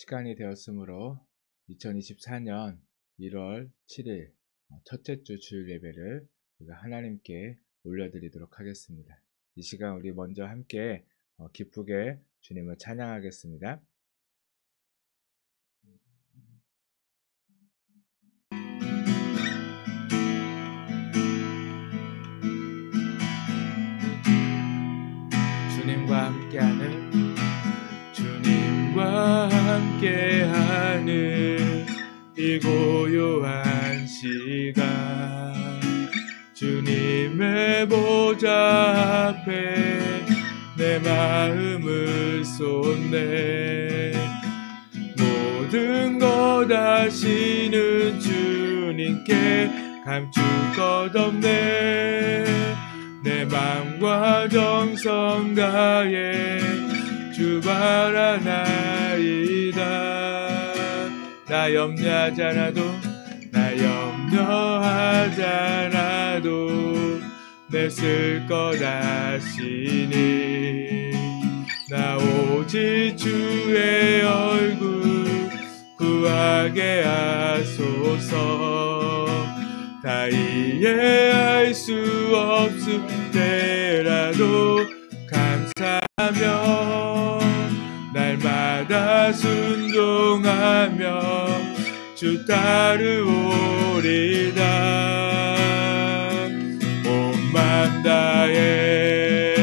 시간이 되었으므로 2024년 1월 7일 첫째 주 주일 예배를 우리가 하나님께 올려드리도록 하겠습니다. 이 시간 우리 먼저 함께 기쁘게 주님을 찬양하겠습니다. 주님과 함께하는 이 고요한 시간, 주님의 보좌 앞에 내 마음을 쏟네. 모든 것 아시는 주님께 감출 것 없네. 내 맘과 정성 다해 주 바라나이다. 나 염려하지 않아도 내 쓸 것 아시니. 나 오직 주의 얼굴 구하게 하소서. 다 이해할 수 없을 때라도 감사하며 날마다 순종하며 주 따르오리다. 온 맘 다해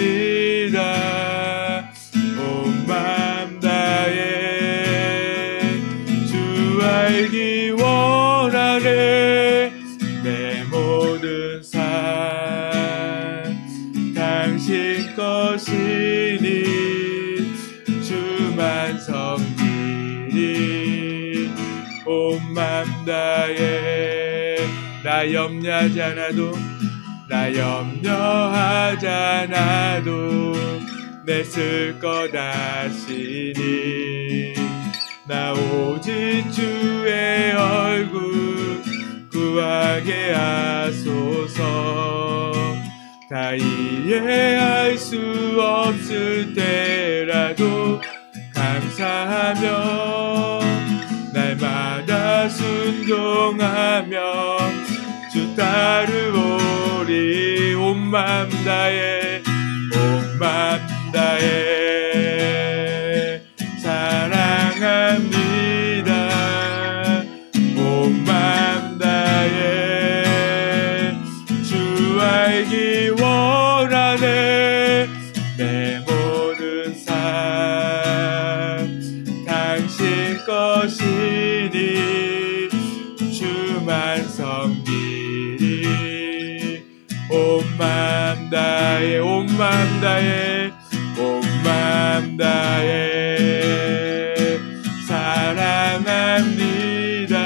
사랑합니다. 온 맘 다해 주 알기 원하네. 내 모든 삶 당신 것이니 주만 섬기리. 온 맘 다해 나 염려하지 않아도 내 쓸 것 아시니. 나 오직 주의 얼굴 구하게 하소서. 다 이해할 수 없을 때라도 감사하며 날마다 순종하며 주 따르오리. 온 맘 다해 사랑합니다. 온 맘 다해 주 알기 원하네. 내 모든 삶 당신 것이니 주만 섬기리. 온 맘 다해 온 맘 다해 사랑합니다.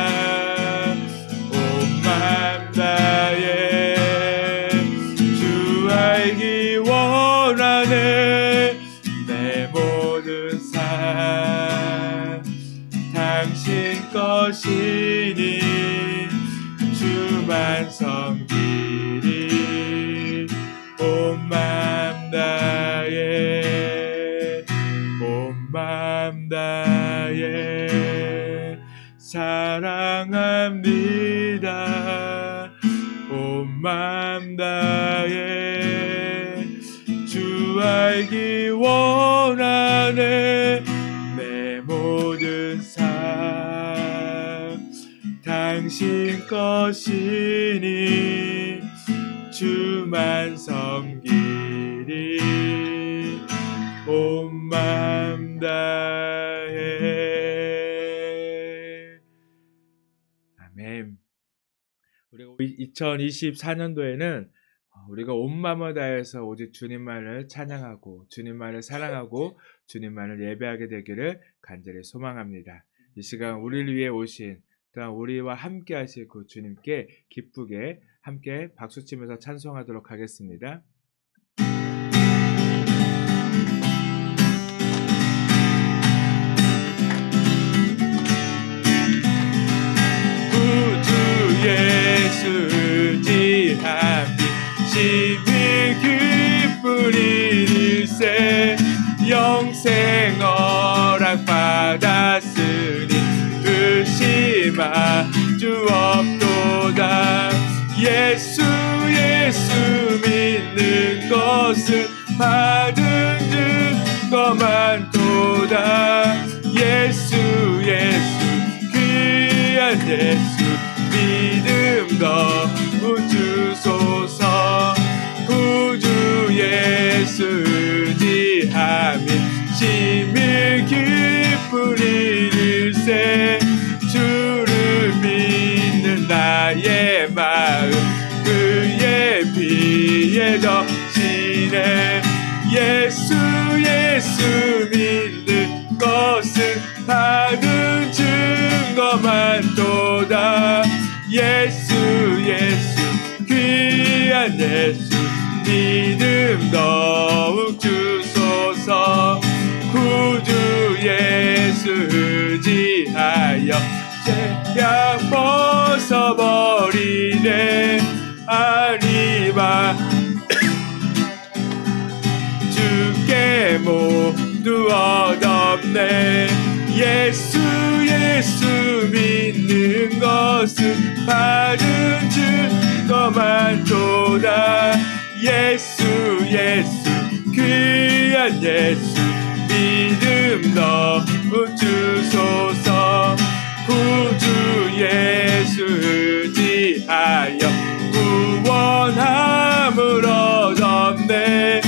온 맘 다해 주 알기 원하네. 내 모든 삶 당신 것이니 주만 섬기리. 온 맘 다해 사랑합니다. 온 맘 다해 주 알기 원하네. 내 모든 삶 당신 것이니 주만 섬기리. 온 맘 다해. 아멘. 우리가 2024년도에는 우리가 온 마음을 다해서 오직 주님만을 찬양하고 주님만을 사랑하고 주님만을 예배하게 되기를 간절히 소망합니다. 이 시간 우리를 위해 오신 또한 우리와 함께 하실 그 주님께 기쁘게 함께 박수치면서 찬송하도록 하겠습니다. 구주 예수 지함이 심히 기쁜 일세 영생 예수 믿는 것은 받은 증거만 도다. 예수 귀한 예수 믿음 더욱 주소서. 구주 예수 의지함이 심히 기쁜 일일세. 주를 믿는 나의 마음 그의 피에 덮치네. 예수 믿는 것은 받은 증거만 도다. 예수 귀한 예수 믿음 더욱 주소서. 구주 예수 의지하여 죄악 벗어버리네. 아니마 주께 모두 얻었네. 예수 믿는 것은 받은 증거만 도다. 예수 귀한 예수 믿음 더욱 주소서. 구주 예수 의지하여 구원함을 얻었네.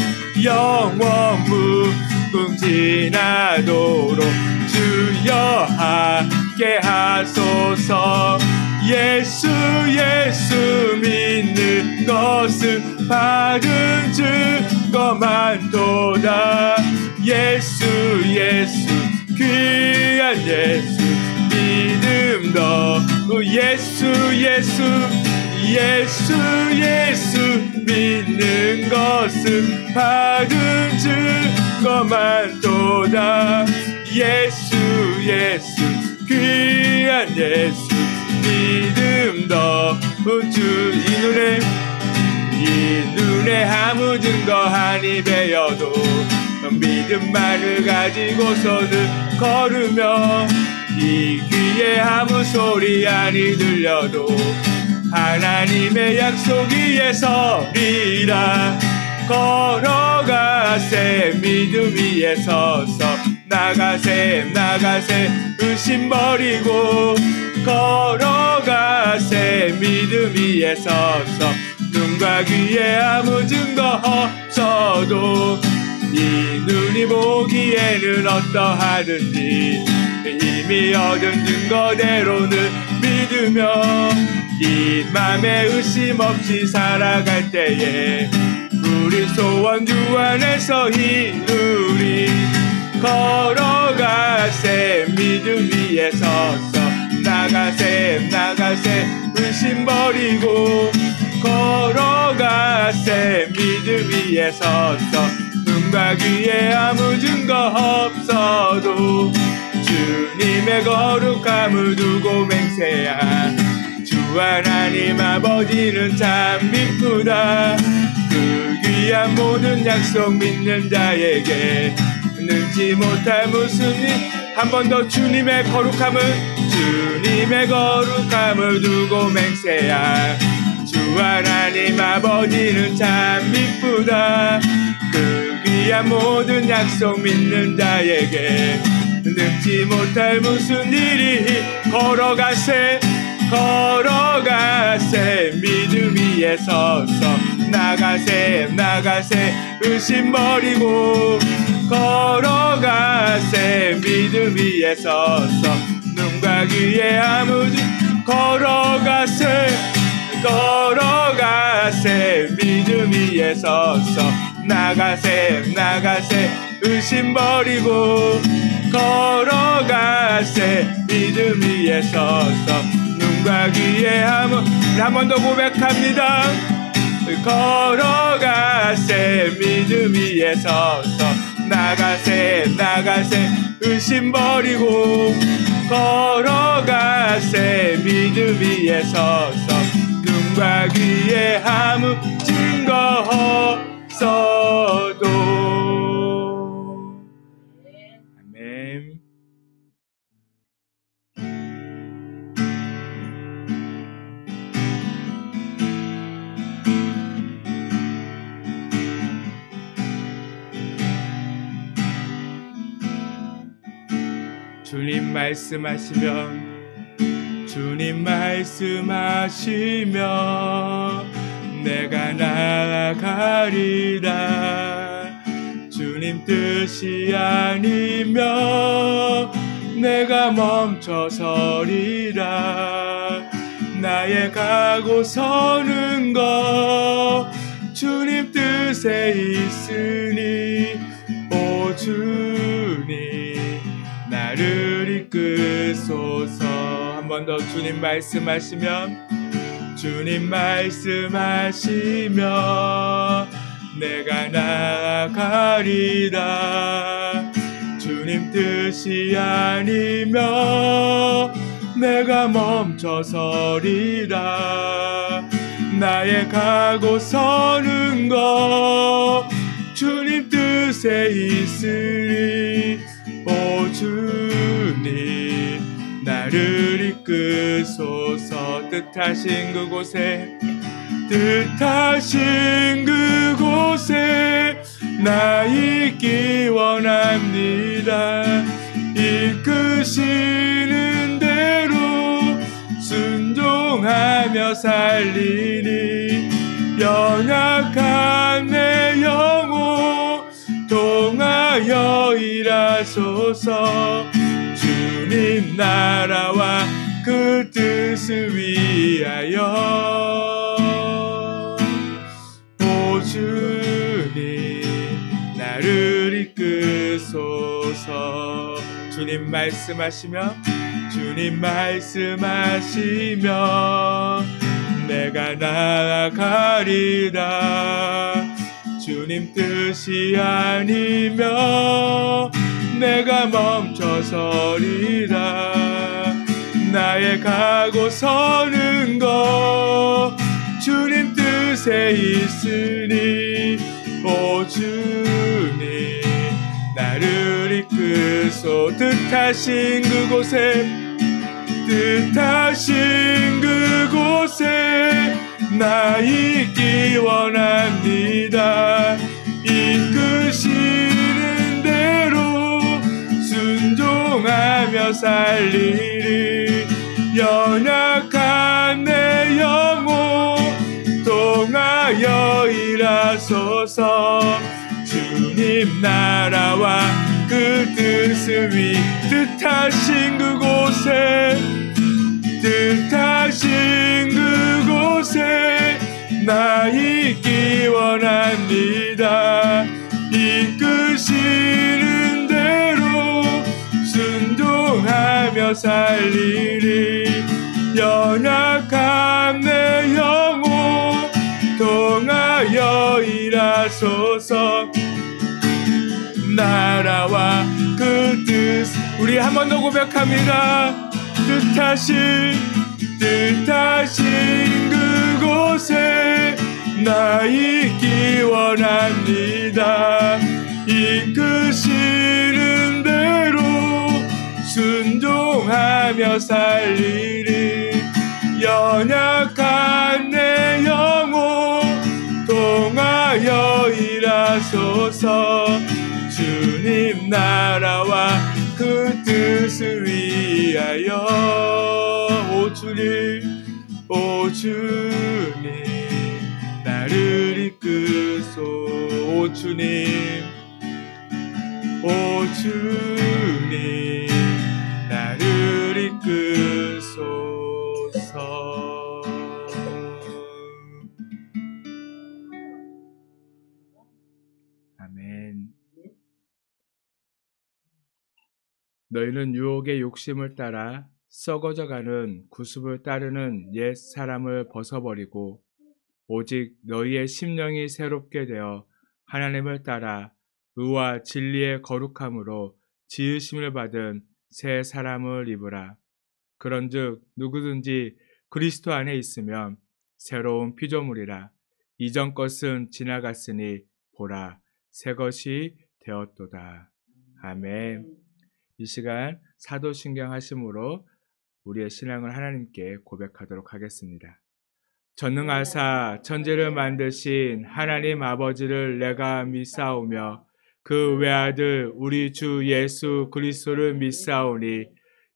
영원 무궁지나도록 주여 함께 하소서. 예수 믿는 것은 받은 증거만 도다. 예수 귀한 예수 믿음 더욱 예수 믿는 것은 받은 증거만 도다. 예수 귀한 예수 믿음 더욱 주. 이 눈에 아무 증거하니 배여도 믿음만을 가지고서는 걸으며 이 귀에 아무 소리 아니 들려도 하나님의 약속 위에 서리라. 걸어가세 믿음 위에 서서 나가세 의심 버리고. 걸어가세 믿음 위에 서서 눈과 귀에 아무 증거 없어도 이 눈이 보기에는 어떠하든지 이미 얻은 증거대로는 믿으며 이 맘에 의심 없이 살아갈 때에 우리 소원 주 안에서 이루리. 걸어가세 믿음 위에 서서 나가세 의심 버리고. 걸어가세 믿음 위에 서서 눈과 귀에 아무 증거 없어도 주님의 거룩함을 두고 맹세야. 주 하나님 아버지는 참 미쁘다. 그 귀한 모든 약속 믿는 자에게 능지 못할 무슨 일. 한 번 더 주님의 거룩함을 두고 맹세야. 주 하나님 아버지는 참 미쁘다. 그 귀한 모든 약속 믿는 자에게 능지 못할 무슨 일이. 걸어가세 믿음 위에 서서 나가세 의심 버리고. 걸어가세 믿음 위에 서서 눈과 귀에 아무 걸어가세 믿음 위에 서서 나가세 의심 버리고. 걸어가세 믿음 위에 서서 눈과 귀에 아무. 한 번 더 고백합니다. 걸어가세 믿음 위에 서서 나가세 의심 버리고. 걸어가세 믿음 위에 서서 눈과 귀에 아무 증거 없어도. 아멘. 주님 말씀하시면 주님 말씀하시며 내가 나아가리라. 주님 뜻이 아니면 내가 멈춰서리라. 나의 가고 서는 것 주님 뜻에 있으니 오 주님 나를 이끄소서. 한 번 더 주님 말씀하시면 주님 말씀하시며 내가 나아가리라. 주님 뜻이 아니면 내가 멈춰서리라. 나의 가고 서는 것 주님 뜻에 있으니 오 주님 나를 이끄소서. 뜻하신 그곳에 나 있기 원합니다. 이끄시는 대로 순종하며 살리니 연약한 내 영혼 통하여 일하소서. 주님 나라와 그 뜻을 위하여 오 주님 나를 이끄소서. 주님 말씀하시며 내가 나아가리라. 주님 뜻이 아니면 내가 멈춰서리라. 나의 가고 서는 것 주님 뜻에 있으니 오 주님 나를 이끄소. 뜻하신 그곳에 나 있기 원합니다. 이끄시는 대로 순종하며 살리리. 연약한 내 영혼 통하여 일하소서. 주님 나라와 그 뜻을 위해 뜻하신 그곳에 나 있기 원합니다. 이끄시는 대로 순종하며 살리리. 연약한 내 영혼 통하여 일하소서. 나라와 그 뜻 우리 한 번 더 고백합니다. 뜻하신 그곳에 나 있기 원합니다. 이끄시는 대로 순종하며 살리리. 연약한 내 영혼 통하여 일하소서. 주님 나라와 그 뜻을 위하여 오 주님 나를 이끄소. 오 주님 나를 이끄소서. 아멘. 너희는 유혹의 욕심을 따라 썩어져가는 구습을 따르는 옛 사람을 벗어버리고 오직 너희의 심령이 새롭게 되어 하나님을 따라 의와 진리의 거룩함으로 지으심을 받은 새 사람을 입으라. 그런즉 누구든지 그리스도 안에 있으면 새로운 피조물이라. 이전 것은 지나갔으니 보라 새 것이 되었도다. 아멘. 이 시간 사도신경 하심으로 우리의 신앙을 하나님께 고백하도록 하겠습니다. 전능하사 천지를 만드신 하나님 아버지를 내가 믿사오며 그 외아들 우리 주 예수 그리스도를 믿사오니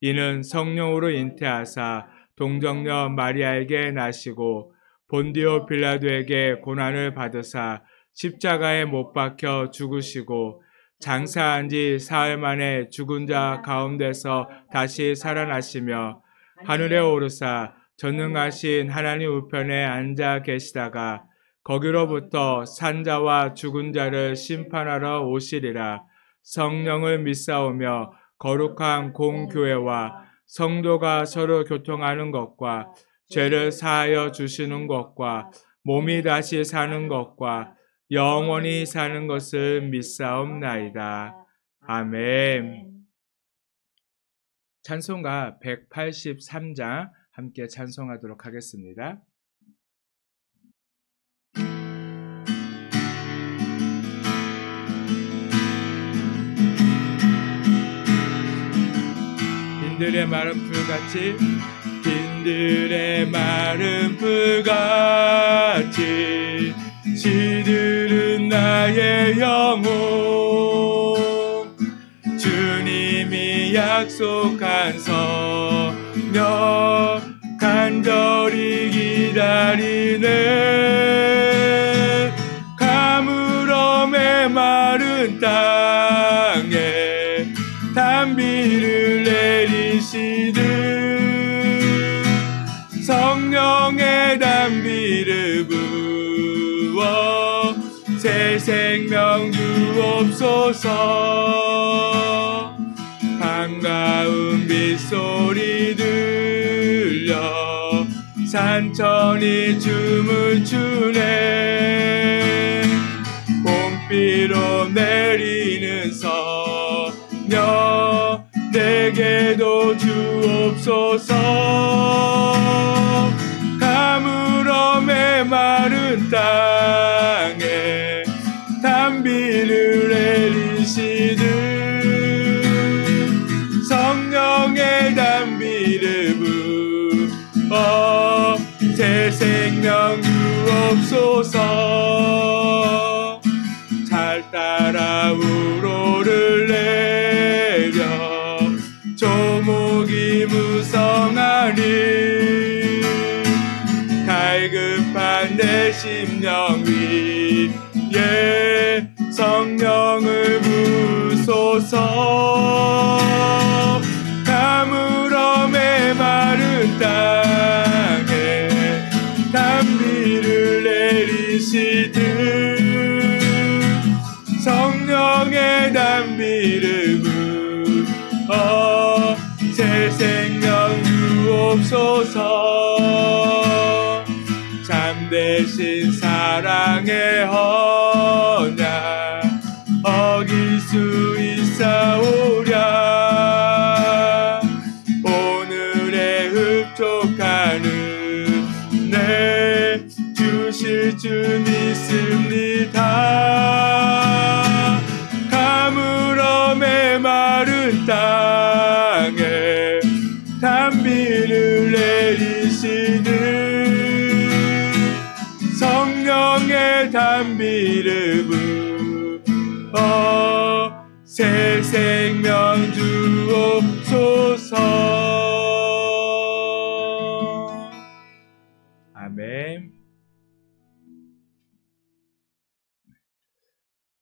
이는 성령으로 잉태하사 동정녀 마리아에게 나시고 본디오 빌라도에게 고난을 받으사 십자가에 못 박혀 죽으시고 장사한 지 사흘 만에 죽은 자 가운데서 다시 살아나시며 하늘에 오르사 전능하신 하나님 우편에 앉아 계시다가 거기로부터 산자와 죽은 자를 심판하러 오시리라. 성령을 믿사오며 거룩한 공교회와 성도가 서로 교통하는 것과 죄를 사하여 주시는 것과 몸이 다시 사는 것과 영원히 사는 것을 믿사옵나이다. 아멘. 찬송가 183장 함께 찬송하도록 하겠습니다. 빈들의 마른 풀같이 빈들의 마른 풀같이 시들은 나의 영혼 주님이 약속한 성령 간절히 기다리네 가물어 메마른 땅에 단비를 내리시듯 성령의 단비를 부어 새 생명 주옵소서 반가운 빗소리 들려 산천이 춤을 추네 봄비로 내리는 성령 내게도 주옵소서 가물어 메마른 땅에 단비를 내리시듯 성령의 단비를 부어 새 생명 주옵소서 잘 따라 우로를 내려 조목이 무성하니 갈급한 내 심령 위에 성령을 부소서 가물어 메마른 땅에 단비를 내리시듯 성령의 단비를 부어 새 생명 주옵소서 참되신 사랑의 언약 어길 수 있사오랴 오늘의 흡족한 은혜 주실 줄 믿습니다 가물어 메마른 땅에 단비를 내리시듯 성령의 단비를 부어 새 생명 주옵소서. 아멘.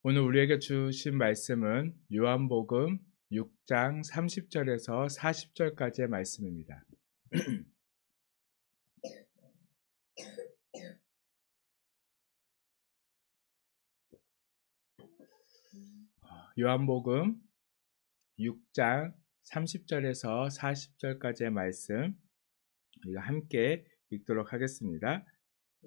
오늘 우리에게 주신 말씀은 요한복음 6장 30절에서 40절까지의 말씀입니다. 요한복음 6장 30절에서 40절까지의 말씀 우리가 함께 읽도록 하겠습니다.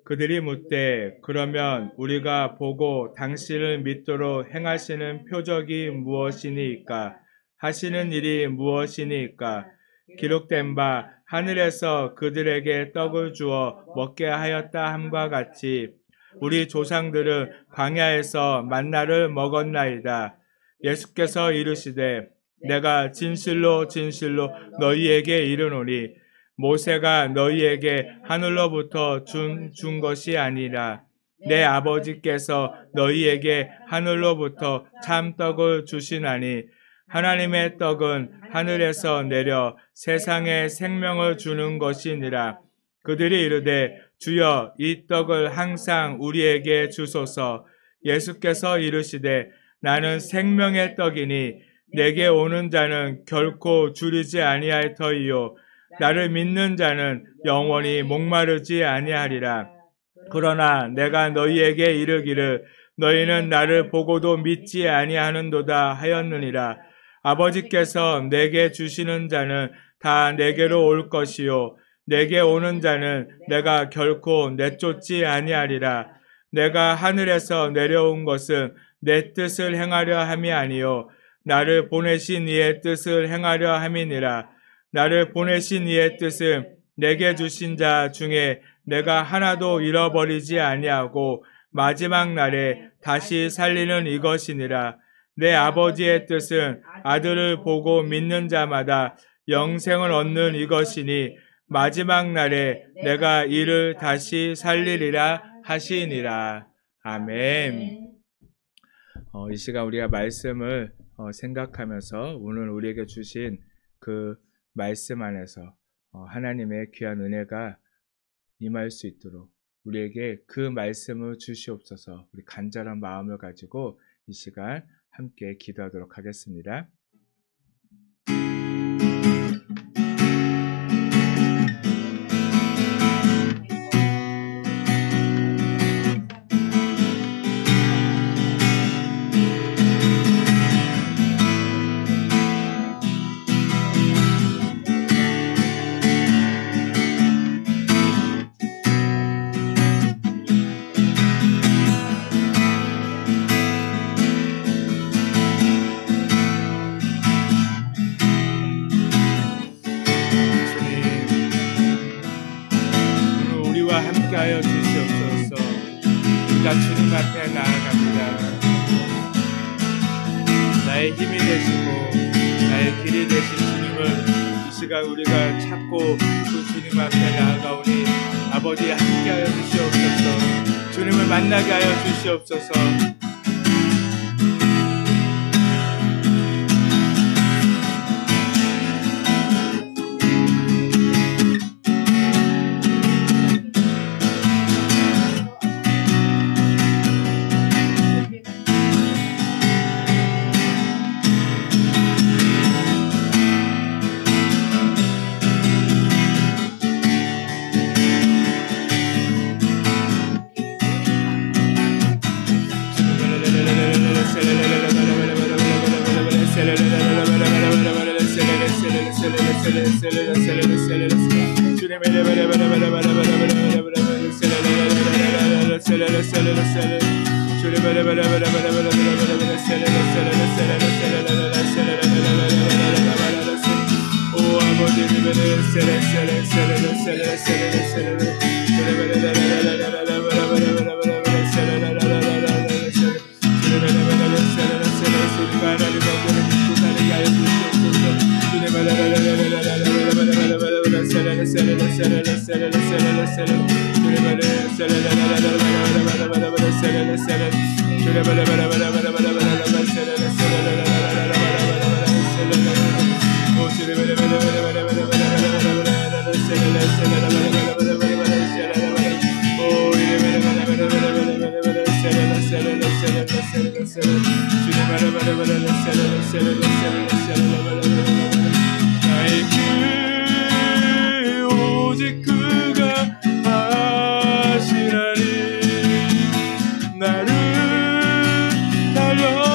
그들이 묻되 그러면 우리가 보고 당신을 믿도록 행하시는 표적이 무엇이니까 하시는 일이 무엇이니까 기록된 바 하늘에서 그들에게 떡을 주어 먹게 하였다 함과 같이 우리 조상들은 광야에서 만나를 먹었나이다. 예수께서 이르시되 내가 진실로 진실로 너희에게 이르노니 모세가 너희에게 하늘로부터 준 것이 아니라 내 아버지께서 너희에게 하늘로부터 참떡을 주시나니 하나님의 떡은 하늘에서 내려 세상에 생명을 주는 것이니라. 그들이 이르되 주여 이 떡을 항상 우리에게 주소서. 예수께서 이르시되 나는 생명의 떡이니 내게 오는 자는 결코 줄이지 아니할 터이요 나를 믿는 자는 영원히 목마르지 아니하리라. 그러나 내가 너희에게 이르기를 너희는 나를 보고도 믿지 아니하는도다 하였느니라. 아버지께서 내게 주시는 자는 다 내게로 올 것이요 내게 오는 자는 내가 결코 내쫓지 아니하리라. 내가 하늘에서 내려온 것은 내 뜻을 행하려 함이 아니요 나를 보내신 이의 뜻을 행하려 함이니라. 나를 보내신 이의 뜻은 내게 주신 자 중에 내가 하나도 잃어버리지 아니하고 마지막 날에 다시 살리는 이것이니라. 내 아버지의 뜻은 아들을 보고 믿는 자마다 영생을 얻는 이것이니 마지막 날에 내가 이를 다시 살리리라 하시니라. 아멘. 이 시간 우리가 말씀을 생각하면서 오늘 우리에게 주신 그 말씀 안에서 하나님의 귀한 은혜가 임할 수 있도록 우리에게 그 말씀을 주시옵소서. 우리 간절한 마음을 가지고 이 시간 함께 기도하도록 하겠습니다. 함께하여 주시옵소서. 우리가 주님 앞에 나아갑니다. 나의 힘이 되시고 나의 길이 되신 주님을 이 시간 우리가 찾고 그 주님 앞에 나아가오니 아버지 함께하여 주시옵소서. 주님을 만나게 하여 주시옵소서. 오직 그가 하시나니 나를 나오리다.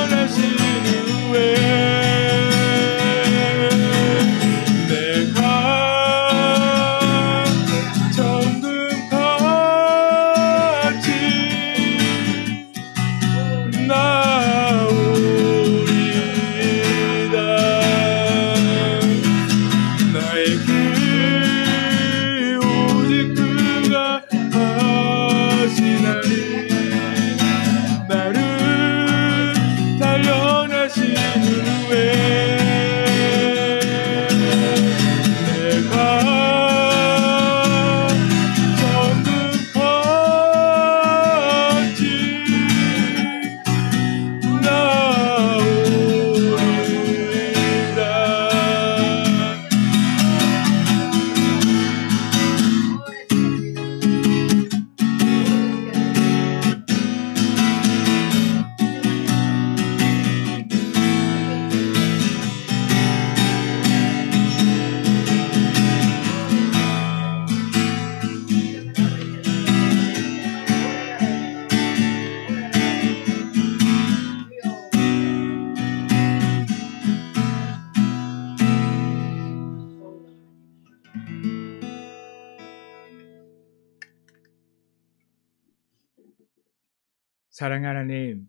사랑하는 하나님,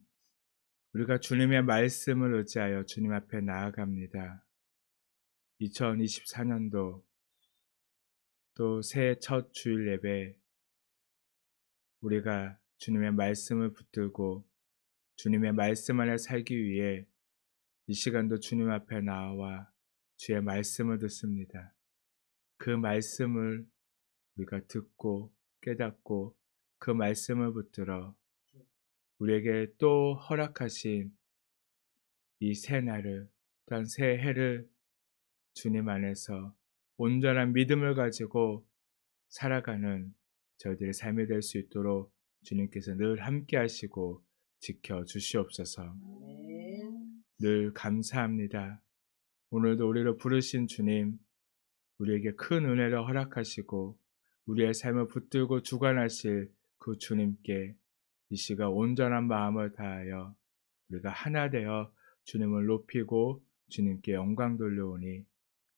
우리가 주님의 말씀을 의지하여 주님 앞에 나아갑니다. 2024년도 또 새해 첫 주일 예배, 우리가 주님의 말씀을 붙들고 주님의 말씀 안에 살기 위해 이 시간도 주님 앞에 나와 주의 말씀을 듣습니다. 그 말씀을 우리가 듣고 깨닫고 그 말씀을 붙들어 우리에게 또 허락하신 이 새 날을, 또한 새 해를 주님 안에서 온전한 믿음을 가지고 살아가는 저희들의 삶이 될 수 있도록 주님께서 늘 함께 하시고 지켜 주시옵소서. 늘 감사합니다. 오늘도 우리를 부르신 주님, 우리에게 큰 은혜를 허락하시고 우리의 삶을 붙들고 주관하실 그 주님께 이 시간 온전한 마음을 다하여 우리가 하나 되어 주님을 높이고 주님께 영광 돌려오니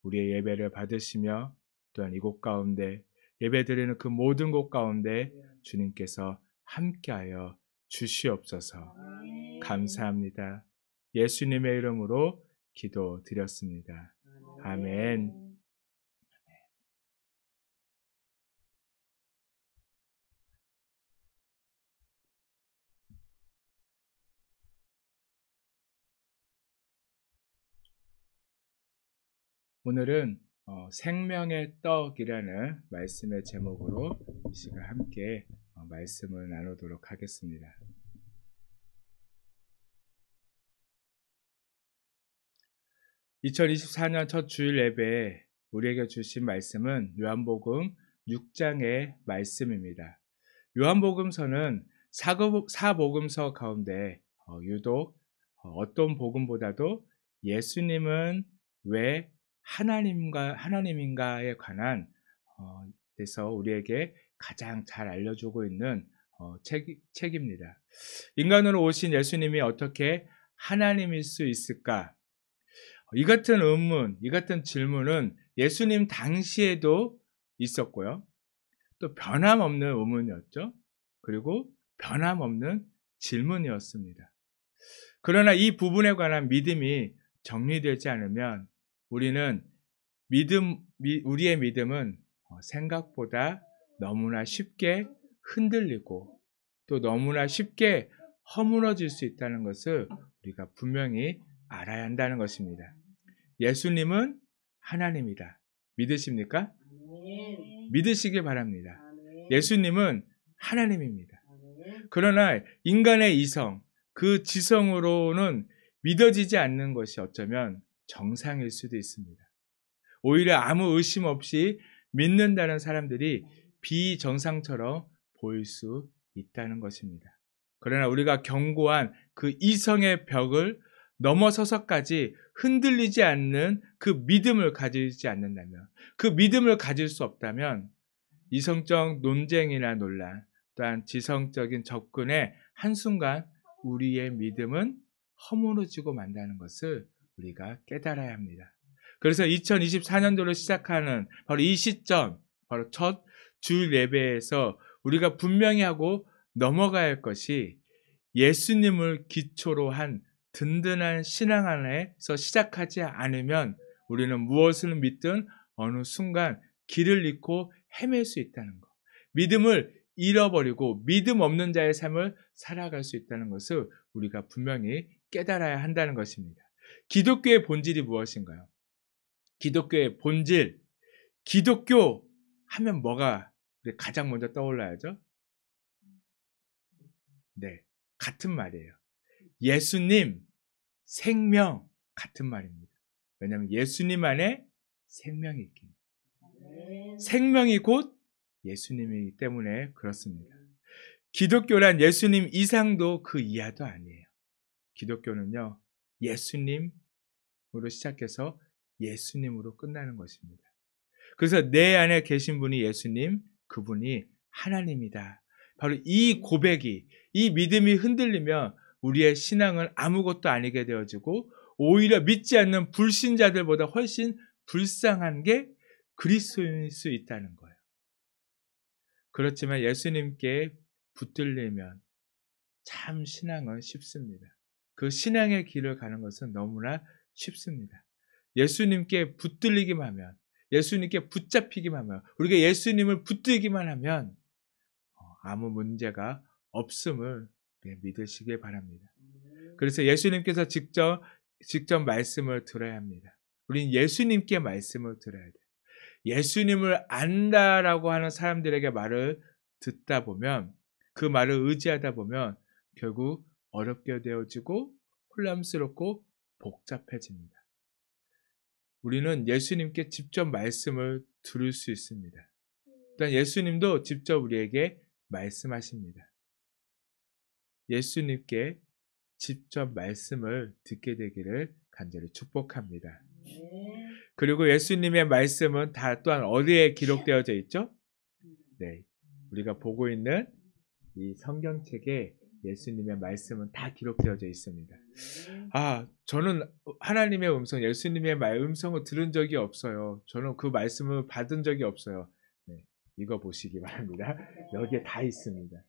우리의 예배를 받으시며 또한 이곳 가운데 예배드리는 그 모든 곳 가운데 주님께서 함께하여 주시옵소서. 감사합니다. 예수님의 이름으로 기도드렸습니다. 아멘. 오늘은 생명의 떡이라는 말씀의 제목으로 이 시간 함께 말씀을 나누도록 하겠습니다. (2024년) 첫 주일 예배에 우리에게 주신 말씀은 요한복음 6장의 말씀입니다. 요한복음서는 사복음서 가운데 유독 어떤 복음보다도 예수님은 왜 하나님인가에 관한 에서 우리에게 가장 잘 알려주고 있는 책입니다. 인간으로 오신 예수님이 어떻게 하나님일 수 있을까? 이 같은 의문, 이 같은 질문은 예수님 당시에도 있었고요. 또 변함없는 의문이었죠. 그리고 변함없는 질문이었습니다. 그러나 이 부분에 관한 믿음이 정리되지 않으면 우리의 믿음은 생각보다 너무나 쉽게 흔들리고 또 너무나 쉽게 허물어질 수 있다는 것을 우리가 분명히 알아야 한다는 것입니다. 예수님은 하나님이다. 믿으십니까? 믿으시길 바랍니다. 예수님은 하나님입니다. 그러나 인간의 이성, 그 지성으로는 믿어지지 않는 것이 어쩌면 정상일 수도 있습니다. 오히려 아무 의심 없이 믿는다는 사람들이 비정상처럼 보일 수 있다는 것입니다. 그러나 우리가 견고한 그 이성의 벽을 넘어서서까지 흔들리지 않는 그 믿음을 가지지 않는다면, 그 믿음을 가질 수 없다면 이성적 논쟁이나 논란, 또한 지성적인 접근에 한순간 우리의 믿음은 허물어지고 만다는 것을 우리가 깨달아야 합니다. 그래서 2024년도를 시작하는 바로 이 시점, 바로 첫 주일 예배에서 우리가 분명히 하고 넘어가야 할 것이 예수님을 기초로 한 든든한 신앙 안에서 시작하지 않으면 우리는 무엇을 믿든 어느 순간 길을 잃고 헤맬 수 있다는 것. 믿음을 잃어버리고 믿음 없는 자의 삶을 살아갈 수 있다는 것을 우리가 분명히 깨달아야 한다는 것입니다. 기독교의 본질이 무엇인가요? 기독교의 본질, 기독교 하면 뭐가 가장 먼저 떠올라야죠? 네, 같은 말이에요. 예수님, 생명, 같은 말입니다. 왜냐하면 예수님 안에 생명이 있기 때문에. 생명이 곧 예수님이기 때문에 그렇습니다. 기독교란 예수님 이상도 그 이하도 아니에요. 기독교는요, 예수님으로 시작해서 예수님으로 끝나는 것입니다. 그래서 내 안에 계신 분이 예수님, 그분이 하나님이다. 바로 이 고백이, 이 믿음이 흔들리면 우리의 신앙은 아무것도 아니게 되어지고 오히려 믿지 않는 불신자들보다 훨씬 불쌍한 게 그리스도인일 수 있다는 거예요. 그렇지만 예수님께 붙들리면 참 신앙은 쉽습니다. 그 신앙의 길을 가는 것은 너무나 쉽습니다. 예수님께 붙들리기만 하면, 예수님께 붙잡히기만 하면, 우리가 예수님을 붙들기만 하면 아무 문제가 없음을 믿으시길 바랍니다. 그래서 예수님께서 직접 말씀을 들어야 합니다. 우린 예수님께 말씀을 들어야 돼요. 예수님을 안다라고 하는 사람들에게 말을 듣다 보면, 그 말을 의지하다 보면 결국 어렵게 되어지고 혼란스럽고 복잡해집니다. 우리는 예수님께 직접 말씀을 들을 수 있습니다. 또한 예수님도 직접 우리에게 말씀하십니다. 예수님께 직접 말씀을 듣게 되기를 간절히 축복합니다. 그리고 예수님의 말씀은 다 또한 어디에 기록되어져 있죠? 네, 우리가 보고 있는 이 성경책에 예수님의 말씀은 다 기록되어져 있습니다. 저는 하나님의 음성, 예수님의 음성을 들은 적이 없어요. 저는 그 말씀을 받은 적이 없어요. 네, 이거 보시기 바랍니다. 여기에 다 있습니다.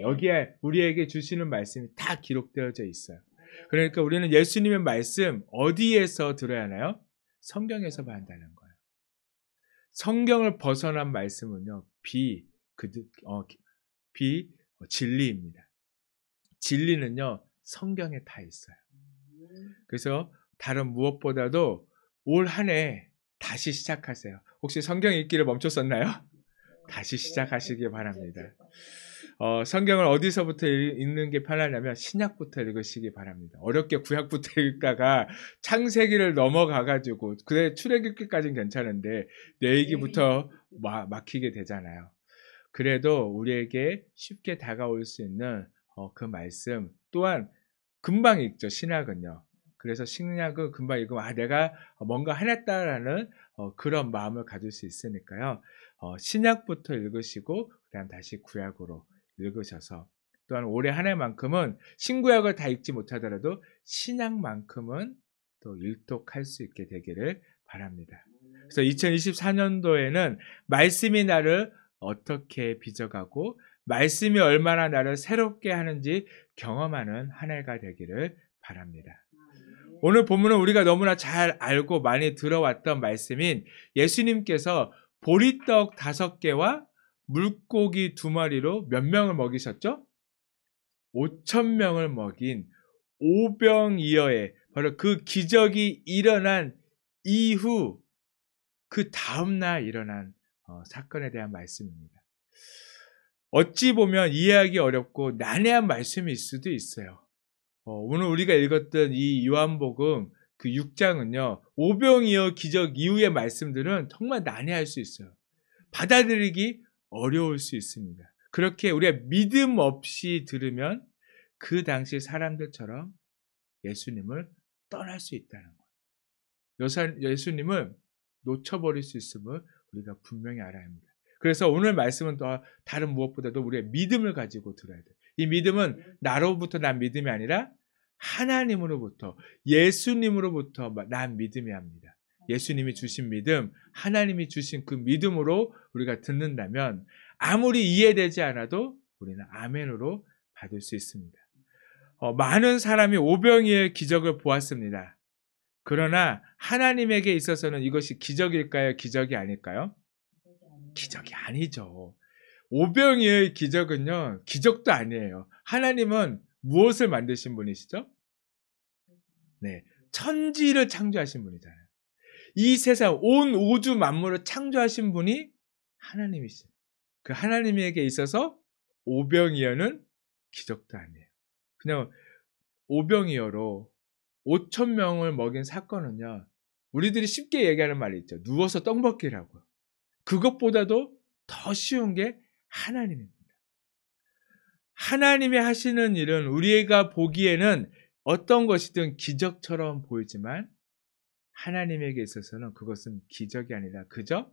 여기에 우리에게 주시는 말씀이 다 기록되어져 있어요. 그러니까 우리는 예수님의 말씀 어디에서 들어야 하나요? 성경에서 받는다는 거예요. 성경을 벗어난 말씀은요, 진리입니다. 진리는요, 성경에 다 있어요. 그래서 다른 무엇보다도 올 한 해 다시 시작하세요. 혹시 성경 읽기를 멈췄었나요? 다시 시작하시기 바랍니다. 성경을 어디서부터 읽는 게 편하냐면 신약부터 읽으시기 바랍니다. 어렵게 구약부터 읽다가 창세기를 넘어가가지고 그래 출애굽기까지는 괜찮은데 내기부터 막히게 되잖아요. 그래도 우리에게 쉽게 다가올 수 있는 그 말씀 또한 금방 읽죠. 신약은요. 그래서 신약을 금방 읽으면 내가 뭔가 해냈다라는 그런 마음을 가질 수 있으니까요. 신약부터 읽으시고 그다음 다시 구약으로 읽으셔서 또한 올해 한 해만큼은 신구약을 다 읽지 못하더라도 신약만큼은 또 일독할 수 있게 되기를 바랍니다. 그래서 2024년도에는 말씀이 나를 어떻게 빚어가고 말씀이 얼마나 나를 새롭게 하는지 경험하는 한 해가 되기를 바랍니다. 오늘 본문은 우리가 너무나 잘 알고 많이 들어왔던 말씀인 예수님께서 보리떡 5개와 물고기 2마리로 몇 명을 먹이셨죠? 5,000명을 먹인 오병이어의 바로 그 기적이 일어난 이후 그 다음날 일어난 사건에 대한 말씀입니다. 어찌 보면 이해하기 어렵고 난해한 말씀일 수도 있어요. 오늘 우리가 읽었던 이 요한복음 그 6장은요. 오병이어 기적 이후의 말씀들은 정말 난해할 수 있어요. 받아들이기 어려울 수 있습니다. 그렇게 우리가 믿음 없이 들으면 그 당시 사람들처럼 예수님을 떠날 수 있다는 거예요. 예수님을 놓쳐버릴 수 있음을 우리가 분명히 알아야 합니다. 그래서 오늘 말씀은 또 다른 무엇보다도 우리의 믿음을 가지고 들어야 돼요. 이 믿음은 나로부터 난 믿음이 아니라 하나님으로부터 예수님으로부터 난 믿음이 합니다. 예수님이 주신 믿음, 하나님이 주신 그 믿음으로 우리가 듣는다면 아무리 이해되지 않아도 우리는 아멘으로 받을 수 있습니다. 많은 사람이 오병이어의 기적을 보았습니다. 그러나 하나님에게 있어서는 이것이 기적일까요? 기적이 아닐까요? 기적이 아니죠. 오병이어의 기적은요, 기적도 아니에요. 하나님은 무엇을 만드신 분이시죠? 네, 천지를 창조하신 분이잖아요. 이 세상 온 우주 만물을 창조하신 분이 하나님이시죠. 그 하나님에게 있어서 오병이어는 기적도 아니에요. 그냥 오병이어로 5,000명을 먹인 사건은요, 우리들이 쉽게 얘기하는 말이 있죠. 누워서 떡 먹기라고. 그것보다도 더 쉬운 게 하나님입니다. 하나님이 하시는 일은 우리가 보기에는 어떤 것이든 기적처럼 보이지만 하나님에게 있어서는 그것은 기적이 아니라 그저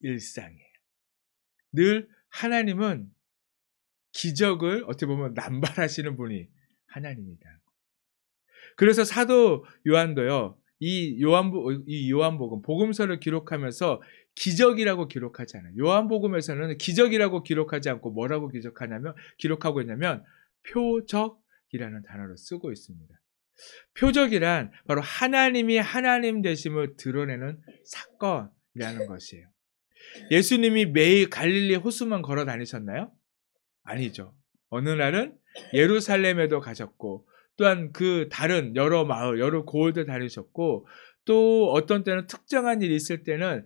일상이에요. 늘 하나님은 기적을 어떻게 보면 남발하시는 분이 하나님이다. 그래서 사도 요한도요, 이 요한복음, 복음서를 기록하면서 기적이라고 기록하지 않아요. 요한복음에서는 기적이라고 기록하지 않고 뭐라고 기록하고 있냐면 표적이라는 단어를 쓰고 있습니다. 표적이란 바로 하나님이 하나님 되심을 드러내는 사건이라는 것이에요. 예수님이 매일 갈릴리 호수만 걸어 다니셨나요? 아니죠. 어느 날은 예루살렘에도 가셨고, 또한 그 다른 여러 마을, 여러 고을도 다니셨고, 또 어떤 때는 특정한 일이 있을 때는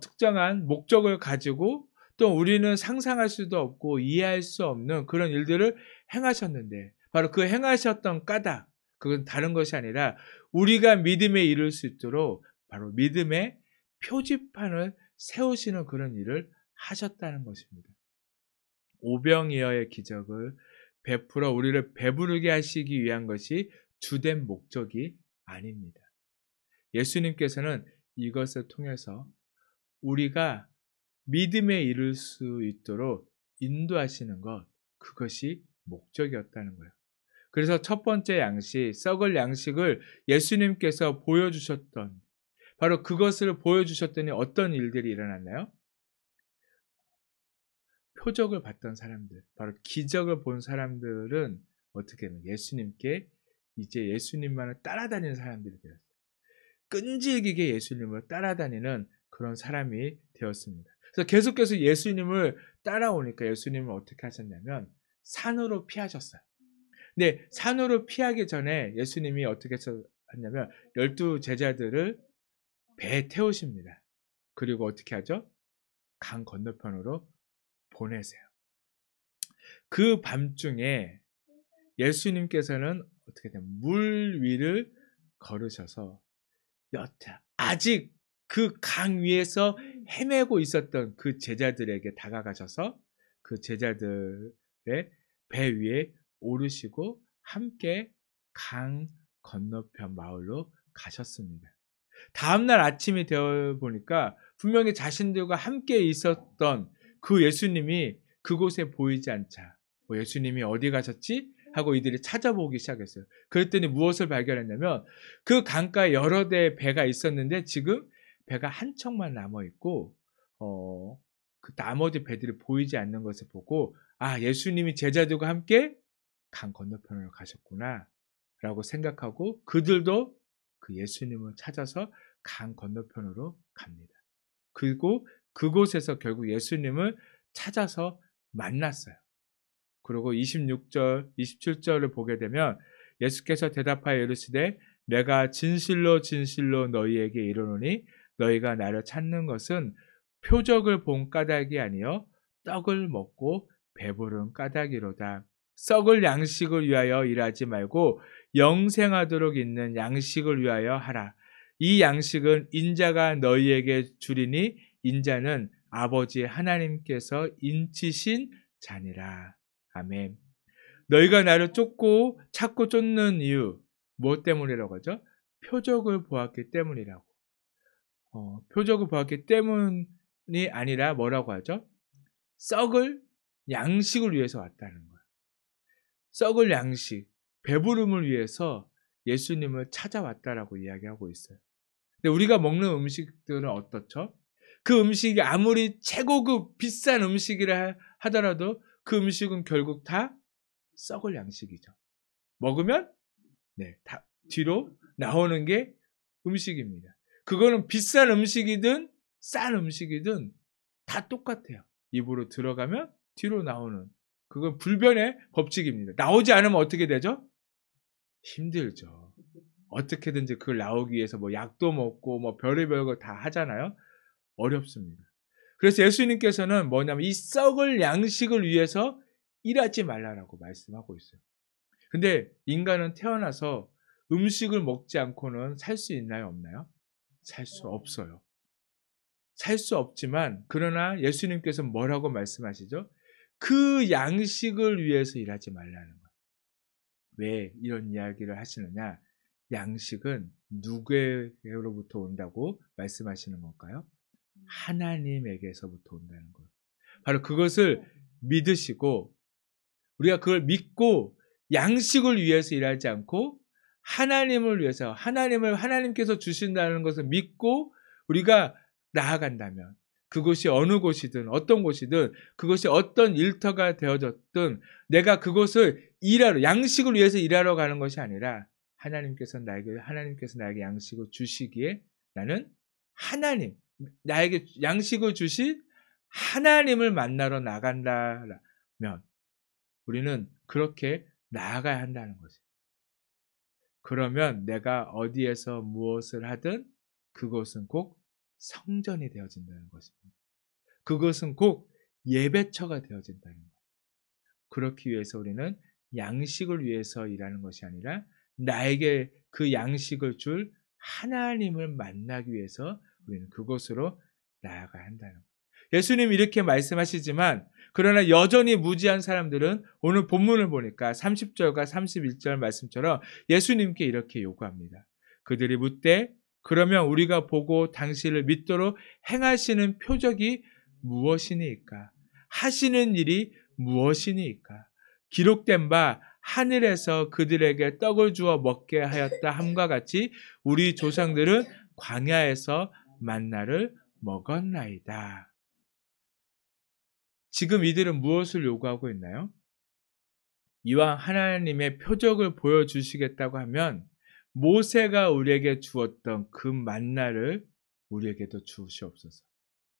특정한 목적을 가지고 또 우리는 상상할 수도 없고 이해할 수 없는 그런 일들을 행하셨는데, 바로 그 행하셨던 까닭, 그건 다른 것이 아니라 우리가 믿음에 이룰 수 있도록 바로 믿음의 표지판을 세우시는 그런 일을 하셨다는 것입니다. 오병이어의 기적을 베풀어 우리를 배부르게 하시기 위한 것이 주된 목적이 아닙니다. 예수님께서는 이것을 통해서 우리가 믿음에 이를 수 있도록 인도하시는 것, 그것이 목적이었다는 거예요. 그래서 첫 번째 양식, 썩을 양식을 예수님께서 보여주셨던, 바로 그것을 보여주셨더니 어떤 일들이 일어났나요? 표적을 봤던 사람들, 바로 기적을 본 사람들은 어떻게 하면 예수님께 이제 예수님만을 따라다니는 사람들이 되었어요. 끈질기게 예수님을 따라다니는 그런 사람이 되었습니다. 그래서 계속해서 예수님을 따라오니까 예수님은 어떻게 하셨냐면 산으로 피하셨어요. 근데 산으로 피하기 전에 예수님이 어떻게 하냐면 12 제자들을 배에 태우십니다. 그리고 어떻게 하죠? 강 건너편으로 보내세요. 그 밤중에 예수님께서는 어떻게 되면 물 위를 걸으셔서 여태 아직 그 강 위에서 헤매고 있었던 그 제자들에게 다가가셔서 그 제자들의 배 위에 오르시고 함께 강 건너편 마을로 가셨습니다. 다음날 아침이 되어 보니까 분명히 자신들과 함께 있었던 그 예수님이 그곳에 보이지 않자 예수님이 어디 가셨지? 하고 이들이 찾아보기 시작했어요. 그랬더니 무엇을 발견했냐면 그 강가에 여러 대의 배가 있었는데 지금 배가 한 척만 남아있고 그 나머지 배들이 보이지 않는 것을 보고 예수님이 제자들과 함께 강 건너편으로 가셨구나 라고 생각하고 그들도 그 예수님을 찾아서 강 건너편으로 갑니다. 그리고 그곳에서 결국 예수님을 찾아서 만났어요. 그리고 26절, 27절을 보게 되면 예수께서 대답하여 이르시되 내가 진실로 진실로 너희에게 이르노니 너희가 나를 찾는 것은 표적을 본 까닭이 아니요 떡을 먹고 배부른 까닭이로다. 썩을 양식을 위하여 일하지 말고 영생하도록 있는 양식을 위하여 하라. 이 양식은 인자가 너희에게 주리니 인자는 아버지 하나님께서 인치신 자니라. 아멘. 너희가 나를 찾고 쫓는 이유 무엇 때문이라고 하죠? 표적을 보았기 때문이라고. 표적을 보았기 때문이 아니라 뭐라고 하죠? 썩을 양식을 위해서 왔다는 거예요. 썩을 양식, 배부름을 위해서 예수님을 찾아왔다라고 이야기하고 있어요. 근데 우리가 먹는 음식들은 어떻죠? 그 음식이 아무리 최고급 비싼 음식이라 하더라도 그 음식은 결국 다 썩을 양식이죠. 먹으면 다 뒤로 나오는 게 음식입니다. 그거는 비싼 음식이든 싼 음식이든 다 똑같아요. 입으로 들어가면 뒤로 나오는 그건 불변의 법칙입니다. 나오지 않으면 어떻게 되죠? 힘들죠. 어떻게든지 그걸 나오기 위해서 뭐 약도 먹고 뭐 별의별 거 다 하잖아요. 어렵습니다. 그래서 예수님께서는 뭐냐면 이 썩을 양식을 위해서 일하지 말라라고 말씀하고 있어요. 근데 인간은 태어나서 음식을 먹지 않고는 살 수 있나요, 없나요? 살 수 없어요. 살 수 없지만 그러나 예수님께서 뭐라고 말씀하시죠? 그 양식을 위해서 일하지 말라는 거예요. 왜 이런 이야기를 하시느냐? 양식은 누구에게로부터 온다고 말씀하시는 걸까요? 하나님에게서부터 온다는 거예요. 바로 그것을 믿으시고 우리가 그걸 믿고 양식을 위해서 일하지 않고 하나님을 위해서 하나님께서 주신다는 것을 믿고 우리가 나아간다면 그곳이 어느 곳이든 어떤 곳이든 그것이 어떤 일터가 되어졌든 내가 그곳을 일하러 양식을 위해서 일하러 가는 것이 아니라 하나님께서 나에게 양식을 주시기에 나는 하나님 나에게 양식을 주신 하나님을 만나러 나간다면 우리는 그렇게 나아가야 한다는 거죠. 그러면 내가 어디에서 무엇을 하든 그것은 꼭 성전이 되어진다는 것입니다. 그것은 꼭 예배처가 되어진다는 것. 그렇기 위해서 우리는 양식을 위해서 일하는 것이 아니라 나에게 그 양식을 줄 하나님을 만나기 위해서 우리는 그곳으로 나아가야 한다는 것. 예수님 이렇게 말씀하시지만 그러나 여전히 무지한 사람들은 오늘 본문을 보니까 30절과 31절 말씀처럼 예수님께 이렇게 요구합니다. 그들이 묻되 그러면 우리가 보고 당신을 믿도록 행하시는 표적이 무엇이니까? 하시는 일이 무엇이니까? 기록된 바 하늘에서 그들에게 떡을 주어 먹게 하였다 함과 같이 우리 조상들은 광야에서 만나를 먹었나이다. 지금 이들은 무엇을 요구하고 있나요? 이왕 하나님의 표적을 보여주시겠다고 하면 모세가 우리에게 주었던 그 만나를 우리에게도 주시옵소서.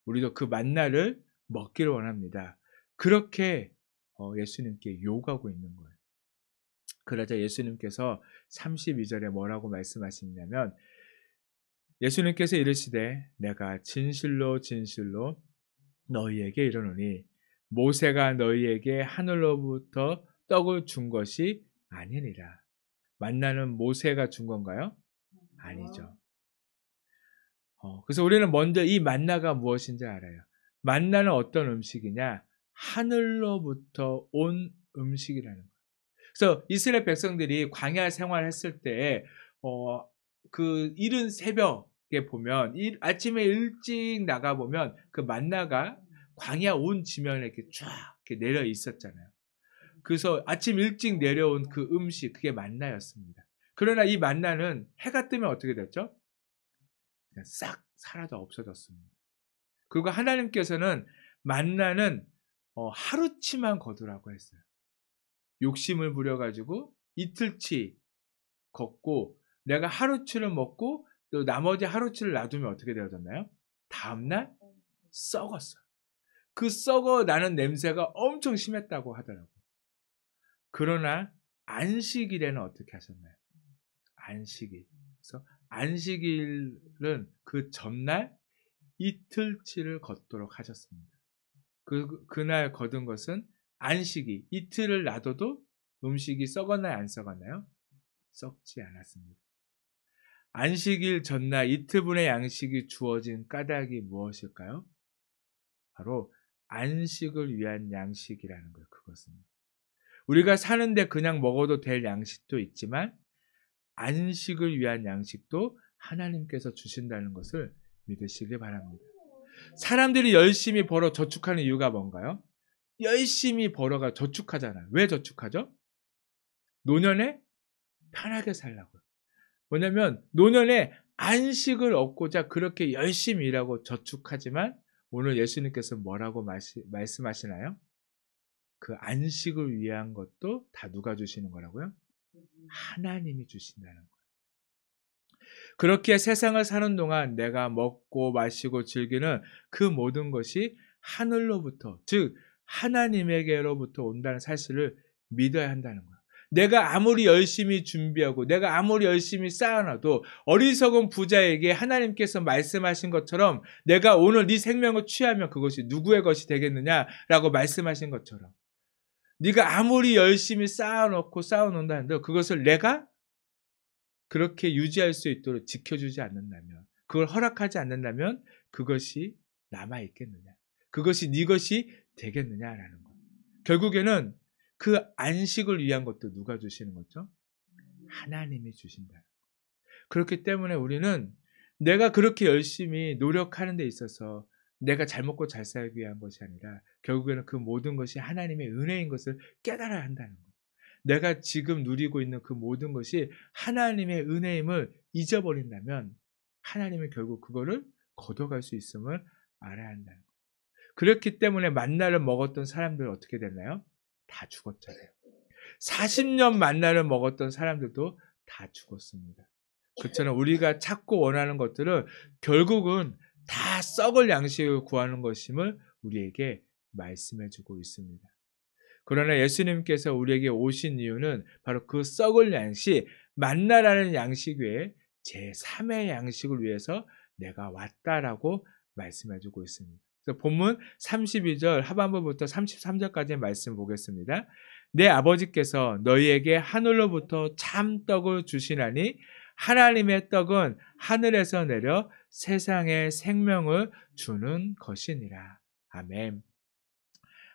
우리도 그 만나를 먹기를 원합니다. 그렇게 예수님께 요구하고 있는 거예요. 그러자 예수님께서 32절에 뭐라고 말씀하시냐면 예수님께서 이르시되 내가 진실로 진실로 너희에게 이르노니 모세가 너희에게 하늘로부터 떡을 준 것이 아니니라. 만나는 모세가 준 건가요? 아니죠. 그래서 우리는 먼저 이 만나가 무엇인지 알아요. 만나는 어떤 음식이냐? 하늘로부터 온 음식이라는 거예요. 그래서 이스라엘 백성들이 광야 생활했을 때, 그 이른 새벽에 보면, 아침에 일찍 나가 보면 그 만나가 광야 온 지면에 이렇게 쫙 이렇게 내려 있었잖아요. 그래서 아침 일찍 내려온 그 음식, 그게 만나였습니다. 그러나 이 만나는 해가 뜨면 어떻게 됐죠? 그냥 싹 사라져 없어졌습니다. 그리고 하나님께서는 만나는 하루치만 거두라고 했어요. 욕심을 부려가지고 이틀치 걷고 내가 하루치를 먹고 또 나머지 하루치를 놔두면 어떻게 되어졌나요? 다음날 썩었어요. 그 썩어 나는 냄새가 엄청 심했다고 하더라고요. 그러나 안식일에는 어떻게 하셨나요? 안식일. 그래서 안식일은 그 전날 이틀치를 걷도록 하셨습니다. 그날 거둔 것은 안식이 이틀을 놔둬도 음식이 썩었나요? 안 썩었나요? 썩지 않았습니다. 안식일 전날 이틀분의 양식이 주어진 까닭이 무엇일까요? 바로 안식을 위한 양식이라는 거예요. 그것은 우리가 사는데 그냥 먹어도 될 양식도 있지만 안식을 위한 양식도 하나님께서 주신다는 것을 믿으시기 바랍니다. 사람들이 열심히 벌어 저축하는 이유가 뭔가요? 열심히 벌어가 저축하잖아요. 왜 저축하죠? 노년에 편하게 살라고요. 뭐냐면 노년에 안식을 얻고자 그렇게 열심히 일하고 저축하지만 오늘 예수님께서 뭐라고 말씀하시나요? 그 안식을 위한 것도 다 누가 주시는 거라고요? 하나님이 주신다는 거예요. 그렇게 세상을 사는 동안 내가 먹고 마시고 즐기는 그 모든 것이 하늘로부터, 즉 하나님에게로부터 온다는 사실을 믿어야 한다는 거예요. 내가 아무리 열심히 준비하고 내가 아무리 열심히 쌓아놔도 어리석은 부자에게 하나님께서 말씀하신 것처럼 내가 오늘 네 생명을 취하면 그것이 누구의 것이 되겠느냐라고 말씀하신 것처럼 네가 아무리 열심히 쌓아놓고 쌓아놓는다 한들 그것을 내가 그렇게 유지할 수 있도록 지켜주지 않는다면, 그걸 허락하지 않는다면 그것이 남아있겠느냐, 그것이 네 것이 되겠느냐라는 거예요. 결국에는 그 안식을 위한 것도 누가 주시는 거죠? 하나님이 주신다. 그렇기 때문에 우리는 내가 그렇게 열심히 노력하는 데 있어서 내가 잘 먹고 잘 살기 위한 것이 아니라 결국에는 그 모든 것이 하나님의 은혜인 것을 깨달아야 한다는 거예요. 내가 지금 누리고 있는 그 모든 것이 하나님의 은혜임을 잊어버린다면 하나님은 결국 그거를 거둬갈 수 있음을 알아야 한다는 거예요. 그렇기 때문에 만나를 먹었던 사람들은 어떻게 됐나요? 다 죽었잖아요. 40년 만나를 먹었던 사람들도 다 죽었습니다. 그처럼 우리가 찾고 원하는 것들은 결국은 다 썩을 양식을 구하는 것임을 우리에게 말씀해 주고 있습니다. 그러나 예수님께서 우리에게 오신 이유는 바로 그 썩을 양식, 만나라는 양식 외에 제3의 양식을 위해서 내가 왔다라고 말씀해 주고 있습니다. 그래서 본문 32절 하반부부터 33절까지의 말씀 보겠습니다. 내 아버지께서 너희에게 하늘로부터 참 떡을 주시나니 하나님의 떡은 하늘에서 내려 세상에 생명을 주는 것이니라. 아멘.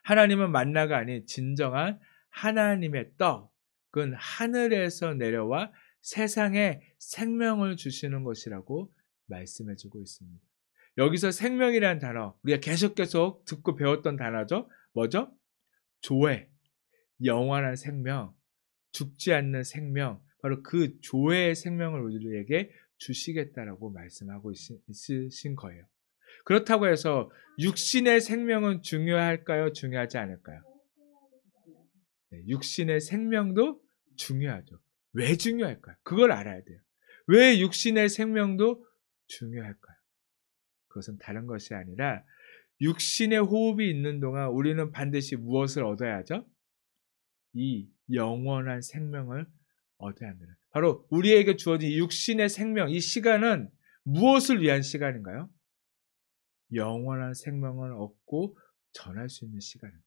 하나님은 만나가 아닌 진정한 하나님의 떡은 하늘에서 내려와 세상에 생명을 주시는 것이라고 말씀해 주고 있습니다. 여기서 생명이라는 단어, 우리가 계속 듣고 배웠던 단어죠. 뭐죠? 조회, 영원한 생명, 죽지 않는 생명, 바로 그 조회의 생명을 우리에게 주시겠다라고 말씀하고 있으신 거예요. 그렇다고 해서 육신의 생명은 중요할까요? 중요하지 않을까요? 네, 육신의 생명도 중요하죠. 왜 중요할까요? 그걸 알아야 돼요. 왜 육신의 생명도 중요할까요? 그것은 다른 것이 아니라 육신의 호흡이 있는 동안 우리는 반드시 무엇을 얻어야 하죠? 이 영원한 생명을 얻어야 합니다. 바로 우리에게 주어진 육신의 생명, 이 시간은 무엇을 위한 시간인가요? 영원한 생명을 얻고 전할 수 있는 시간입니다.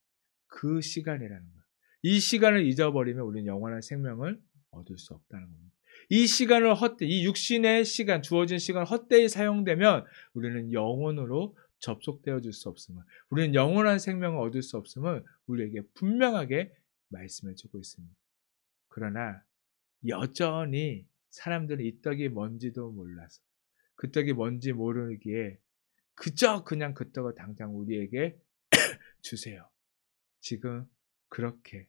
그 시간이라는 거예요. 이 시간을 잊어버리면 우리는 영원한 생명을 얻을 수 없다는 겁니다. 이 시간을 이 육신의 시간, 주어진 시간을 헛되이 사용되면 우리는 영혼으로 접속되어 줄 수 없음을, 우리는 영원한 생명을 얻을 수 없음을 우리에게 분명하게 말씀해 주고 있습니다. 그러나 여전히 사람들은 이 떡이 뭔지도 몰라서, 그 떡이 뭔지 모르기에 그저 그냥 그 떡을 당장 우리에게 주세요. 지금 그렇게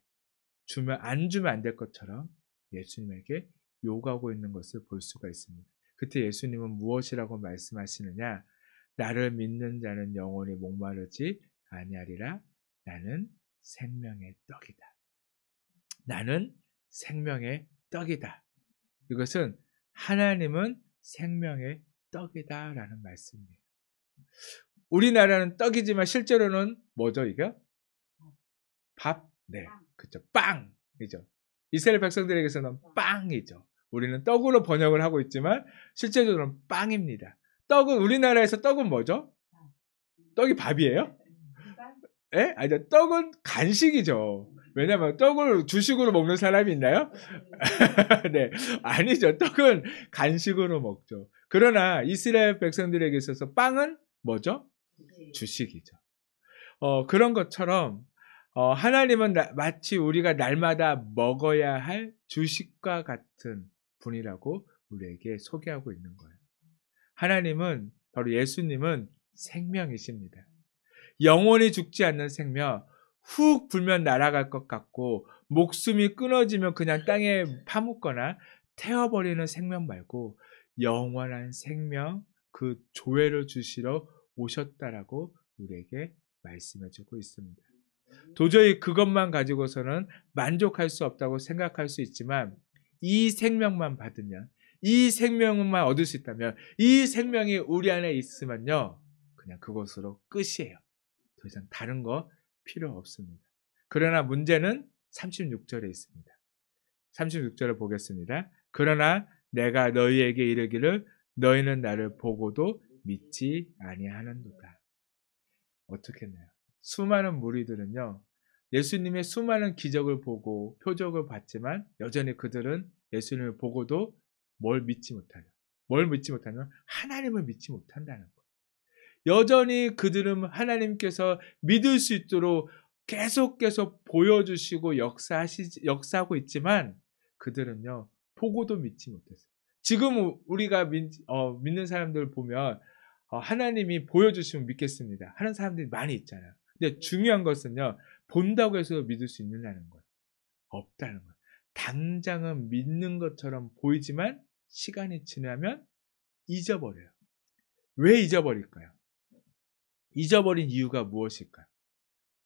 안 주면 안 될 것처럼 예수님에게 요구하고 있는 것을 볼 수가 있습니다. 그때 예수님은 무엇이라고 말씀하시느냐? 나를 믿는 자는 영원히 목마르지 아니하리라. 나는 생명의 떡이다. 나는 생명의 떡이다. 이것은 하나님은 생명의 떡이다라는 말씀이에요. 우리나라는 떡이지만 실제로는 뭐죠, 이게? 밥? 네, 그렇죠. 빵이죠. 이스라엘 백성들에게서는 빵이죠. 우리는 떡으로 번역을 하고 있지만 실제적으로는 빵입니다. 떡은 우리나라에서 떡은 뭐죠? 떡이 밥이에요? 예? 아니, 떡은 간식이죠. 왜냐면 떡을 주식으로 먹는 사람이 있나요? 네, 아니죠. 떡은 간식으로 먹죠. 그러나 이스라엘 백성들에게 있어서 빵은 뭐죠? 주식이죠. 그런 것처럼 하나님은 마치 우리가 날마다 먹어야 할 주식과 같은 분이라고 우리에게 소개하고 있는 거예요. 하나님은, 바로 예수님은 생명이십니다. 영원히 죽지 않는 생명, 훅 불면 날아갈 것 같고 목숨이 끊어지면 그냥 땅에 파묻거나 태워버리는 생명 말고 영원한 생명, 그 조회를 주시러 오셨다라고 우리에게 말씀해주고 있습니다. 도저히 그것만 가지고서는 만족할 수 없다고 생각할 수 있지만 이 생명만 받으면, 이 생명만 얻을 수 있다면, 이 생명이 우리 안에 있으면요, 그냥 그것으로 끝이에요. 더 이상 다른 거 필요 없습니다. 그러나 문제는 36절에 있습니다. 36절을 보겠습니다. 그러나 내가 너희에게 이르기를 너희는 나를 보고도 믿지 아니하는도다. 어떻게 했나요? 수많은 무리들은요, 예수님의 수많은 기적을 보고 표적을 봤지만 여전히 그들은 예수님을 보고도 뭘 믿지 못하냐? 하나님을 믿지 못한다는 거예요. 여전히 그들은 하나님께서 믿을 수 있도록 계속 보여주시고 역사하고 있지만 그들은요, 보고도 믿지 못했어요. 지금 우리가 믿는 사람들 보면 하나님이 보여주시면 믿겠습니다 하는 사람들이 많이 있잖아요. 근데 중요한 것은요, 본다고 해서 믿을 수 있느냐는 거예요. 없다는 거예요. 당장은 믿는 것처럼 보이지만 시간이 지나면 잊어버려요. 왜 잊어버릴까요? 잊어버린 이유가 무엇일까요?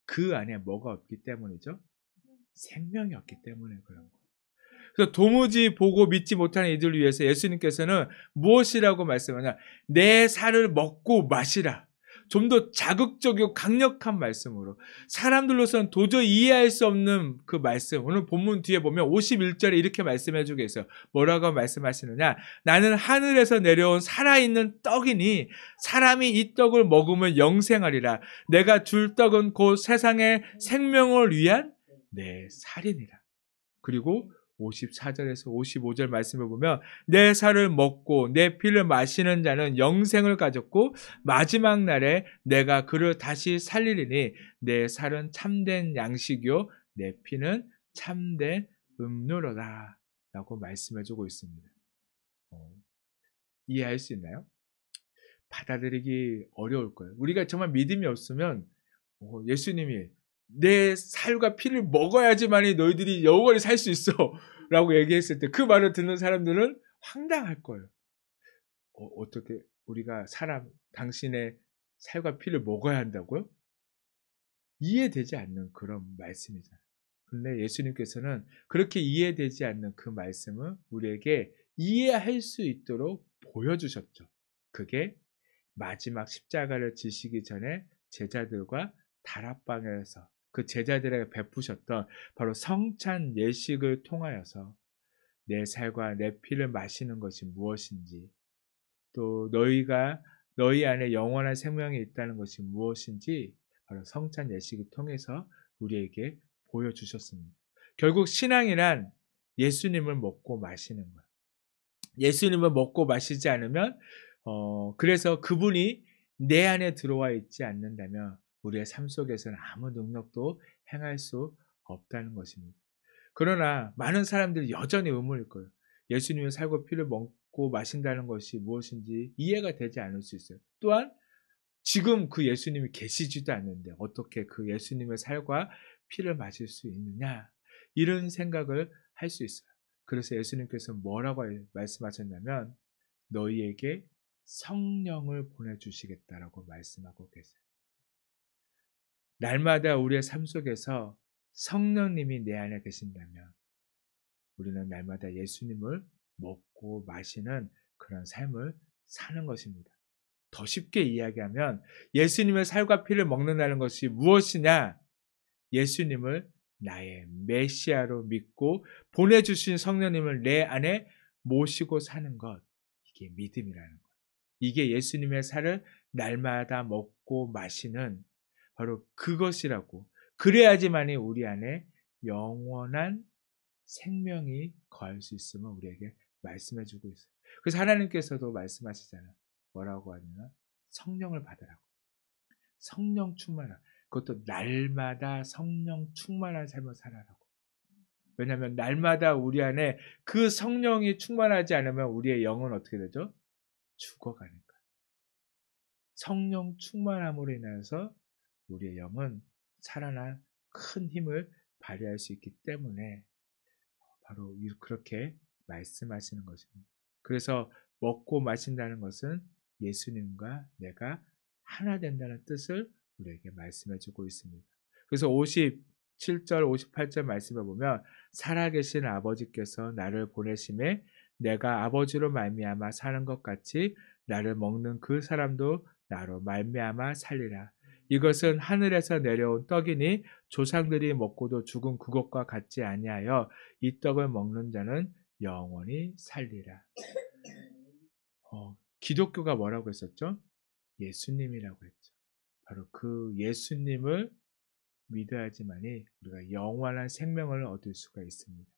그 안에 뭐가 없기 때문이죠? 생명이었기 때문에 그런 거예요. 그래서 도무지 보고 믿지 못하는 이들을 위해서 예수님께서는 무엇이라고 말씀하냐? 내 살을 먹고 마시라. 좀 더 자극적이고 강력한 말씀으로 사람들로서는 도저히 이해할 수 없는 그 말씀. 오늘 본문 뒤에 보면 51절에 이렇게 말씀해 주고 있어요. 뭐라고 말씀하시느냐? 나는 하늘에서 내려온 살아있는 떡이니 사람이 이 떡을 먹으면 영생하리라. 내가 줄 떡은 곧 세상의 생명을 위한 내 살이니라. 그리고 54절에서 55절 말씀을 보면 내 살을 먹고 내 피를 마시는 자는 영생을 가졌고 마지막 날에 내가 그를 다시 살리리니 내 살은 참된 양식이요 내 피는 참된 음료로다 라고 말씀해 주고 있습니다. 이해할 수 있나요? 받아들이기 어려울 거예요. 우리가 정말 믿음이 없으면 예수님이 내 살과 피를 먹어야지만이 너희들이 영원히 살 수 있어 라고 얘기했을 때 그 말을 듣는 사람들은 황당할 거예요. 어떻게 우리가 당신의 살과 피를 먹어야 한다고요? 이해되지 않는 그런 말씀이잖아요. 근데 예수님께서는 그렇게 이해되지 않는 그 말씀을 우리에게 이해할 수 있도록 보여주셨죠. 그게 마지막 십자가를 지시기 전에 제자들과 다락방에서 그 제자들에게 베푸셨던 바로 성찬 예식을 통하여서 내 살과 내 피를 마시는 것이 무엇인지 또 너희 안에 영원한 생명이 있다는 것이 무엇인지 바로 성찬 예식을 통해서 우리에게 보여주셨습니다. 결국 신앙이란 예수님을 먹고 마시는 거예요. 예수님을 먹고 마시지 않으면 그래서 그분이 내 안에 들어와 있지 않는다면 우리의 삶 속에서는 아무 능력도 행할 수 없다는 것입니다. 그러나 많은 사람들이 여전히 의문일 거예요. 예수님의 살고 피를 먹고 마신다는 것이 무엇인지 이해가 되지 않을 수 있어요. 또한 지금 그 예수님이 계시지도 않는데 어떻게 그 예수님의 살과 피를 마실 수 있느냐 이런 생각을 할 수 있어요. 그래서 예수님께서 뭐라고 말씀하셨냐면 너희에게 성령을 보내주시겠다라고 말씀하고 계세요. 날마다 우리의 삶 속에서 성령님이 내 안에 계신다면 우리는 날마다 예수님을 먹고 마시는 그런 삶을 사는 것입니다. 더 쉽게 이야기하면 예수님의 살과 피를 먹는다는 것이 무엇이냐? 예수님을 나의 메시아로 믿고 보내주신 성령님을 내 안에 모시고 사는 것. 이게 믿음이라는 것. 이게 예수님의 살을 날마다 먹고 마시는 바로 그것이라고. 그래야지만이 우리 안에 영원한 생명이 거할 수 있음을 우리에게 말씀해 주고 있어요. 그래서 하나님께서도 말씀하시잖아요. 뭐라고 하냐면 성령을 받으라고. 성령 충만한 그것도 날마다 성령 충만한 삶을 살아라고. 왜냐하면 날마다 우리 안에 그 성령이 충만하지 않으면 우리의 영은 어떻게 되죠? 죽어가는 거예요. 성령 충만함으로 인해서 우리의 영은 살아나 큰 힘을 발휘할 수 있기 때문에 바로 그렇게 말씀하시는 것입니다. 그래서 먹고 마신다는 것은 예수님과 내가 하나 된다는 뜻을 우리에게 말씀해 주고 있습니다. 그래서 57절, 58절 말씀을 보면 살아계신 아버지께서 나를 보내심에 내가 아버지로 말미암아 사는 것 같이 나를 먹는 그 사람도 나로 말미암아 살리라. 이것은 하늘에서 내려온 떡이니 조상들이 먹고도 죽은 그것과 같지 아니하여 이 떡을 먹는 자는 영원히 살리라. 기독교가 뭐라고 했었죠? 예수님이라고 했죠. 바로 그 예수님을 믿어야지만이 우리가 영원한 생명을 얻을 수가 있습니다.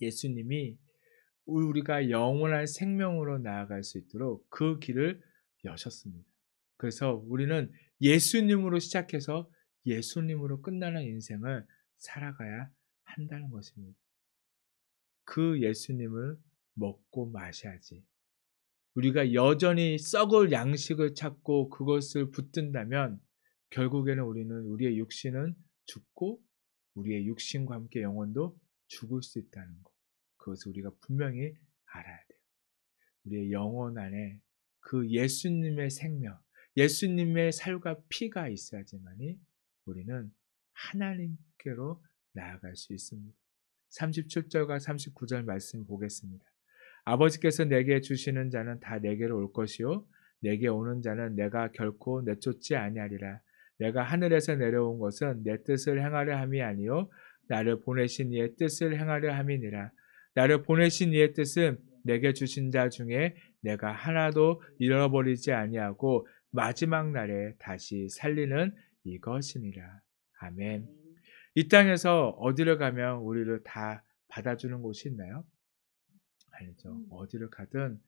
예수님이 우리가 영원한 생명으로 나아갈 수 있도록 그 길을 여셨습니다. 그래서 우리는 예수님으로 시작해서 예수님으로 끝나는 인생을 살아가야 한다는 것입니다. 그 예수님을 먹고 마셔야지. 우리가 여전히 썩을 양식을 찾고 그것을 붙든다면 결국에는 우리의 육신은 죽고 우리의 육신과 함께 영혼도 죽을 수 있다는 것. 그것을 우리가 분명히 알아야 돼요. 우리의 영혼 안에 그 예수님의 생명, 예수님의 살과 피가 있어야지만이 우리는 하나님께로 나아갈 수 있습니다. 37절과 39절 말씀 보겠습니다. 아버지께서 내게 주시는 자는 다 내게로 올 것이요 내게 오는 자는 내가 결코 내쫓지 아니하리라. 내가 하늘에서 내려온 것은 내 뜻을 행하려 함이 아니요 나를 보내신 이의 뜻을 행하려 함이니라. 나를 보내신 이의 뜻은 내게 주신 자 중에 내가 하나도 잃어버리지 아니하고 마지막 날에 다시 살리는 이것이니라. 아멘. 이 땅에서 어디를 가면 우리를 다 받아주는 곳이 있나요? 아니죠. 어디를 가든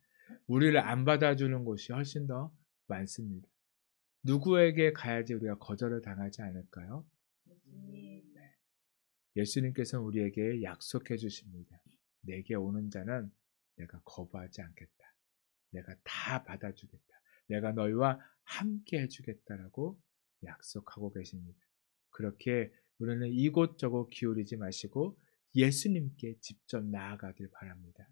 우리를 안 받아주는 곳이 훨씬 더 많습니다. 누구에게 가야지 우리가 거절을 당하지 않을까요? 네. 예수님께서는 우리에게 약속해 주십니다. 내게 오는 자는 내가 거부하지 않겠다. 내가 다 받아주겠다. 내가 너희와 함께 해주겠다라고 약속하고 계십니다. 그렇게 우리는 이곳저곳 기울이지 마시고 예수님께 직접 나아가길 바랍니다.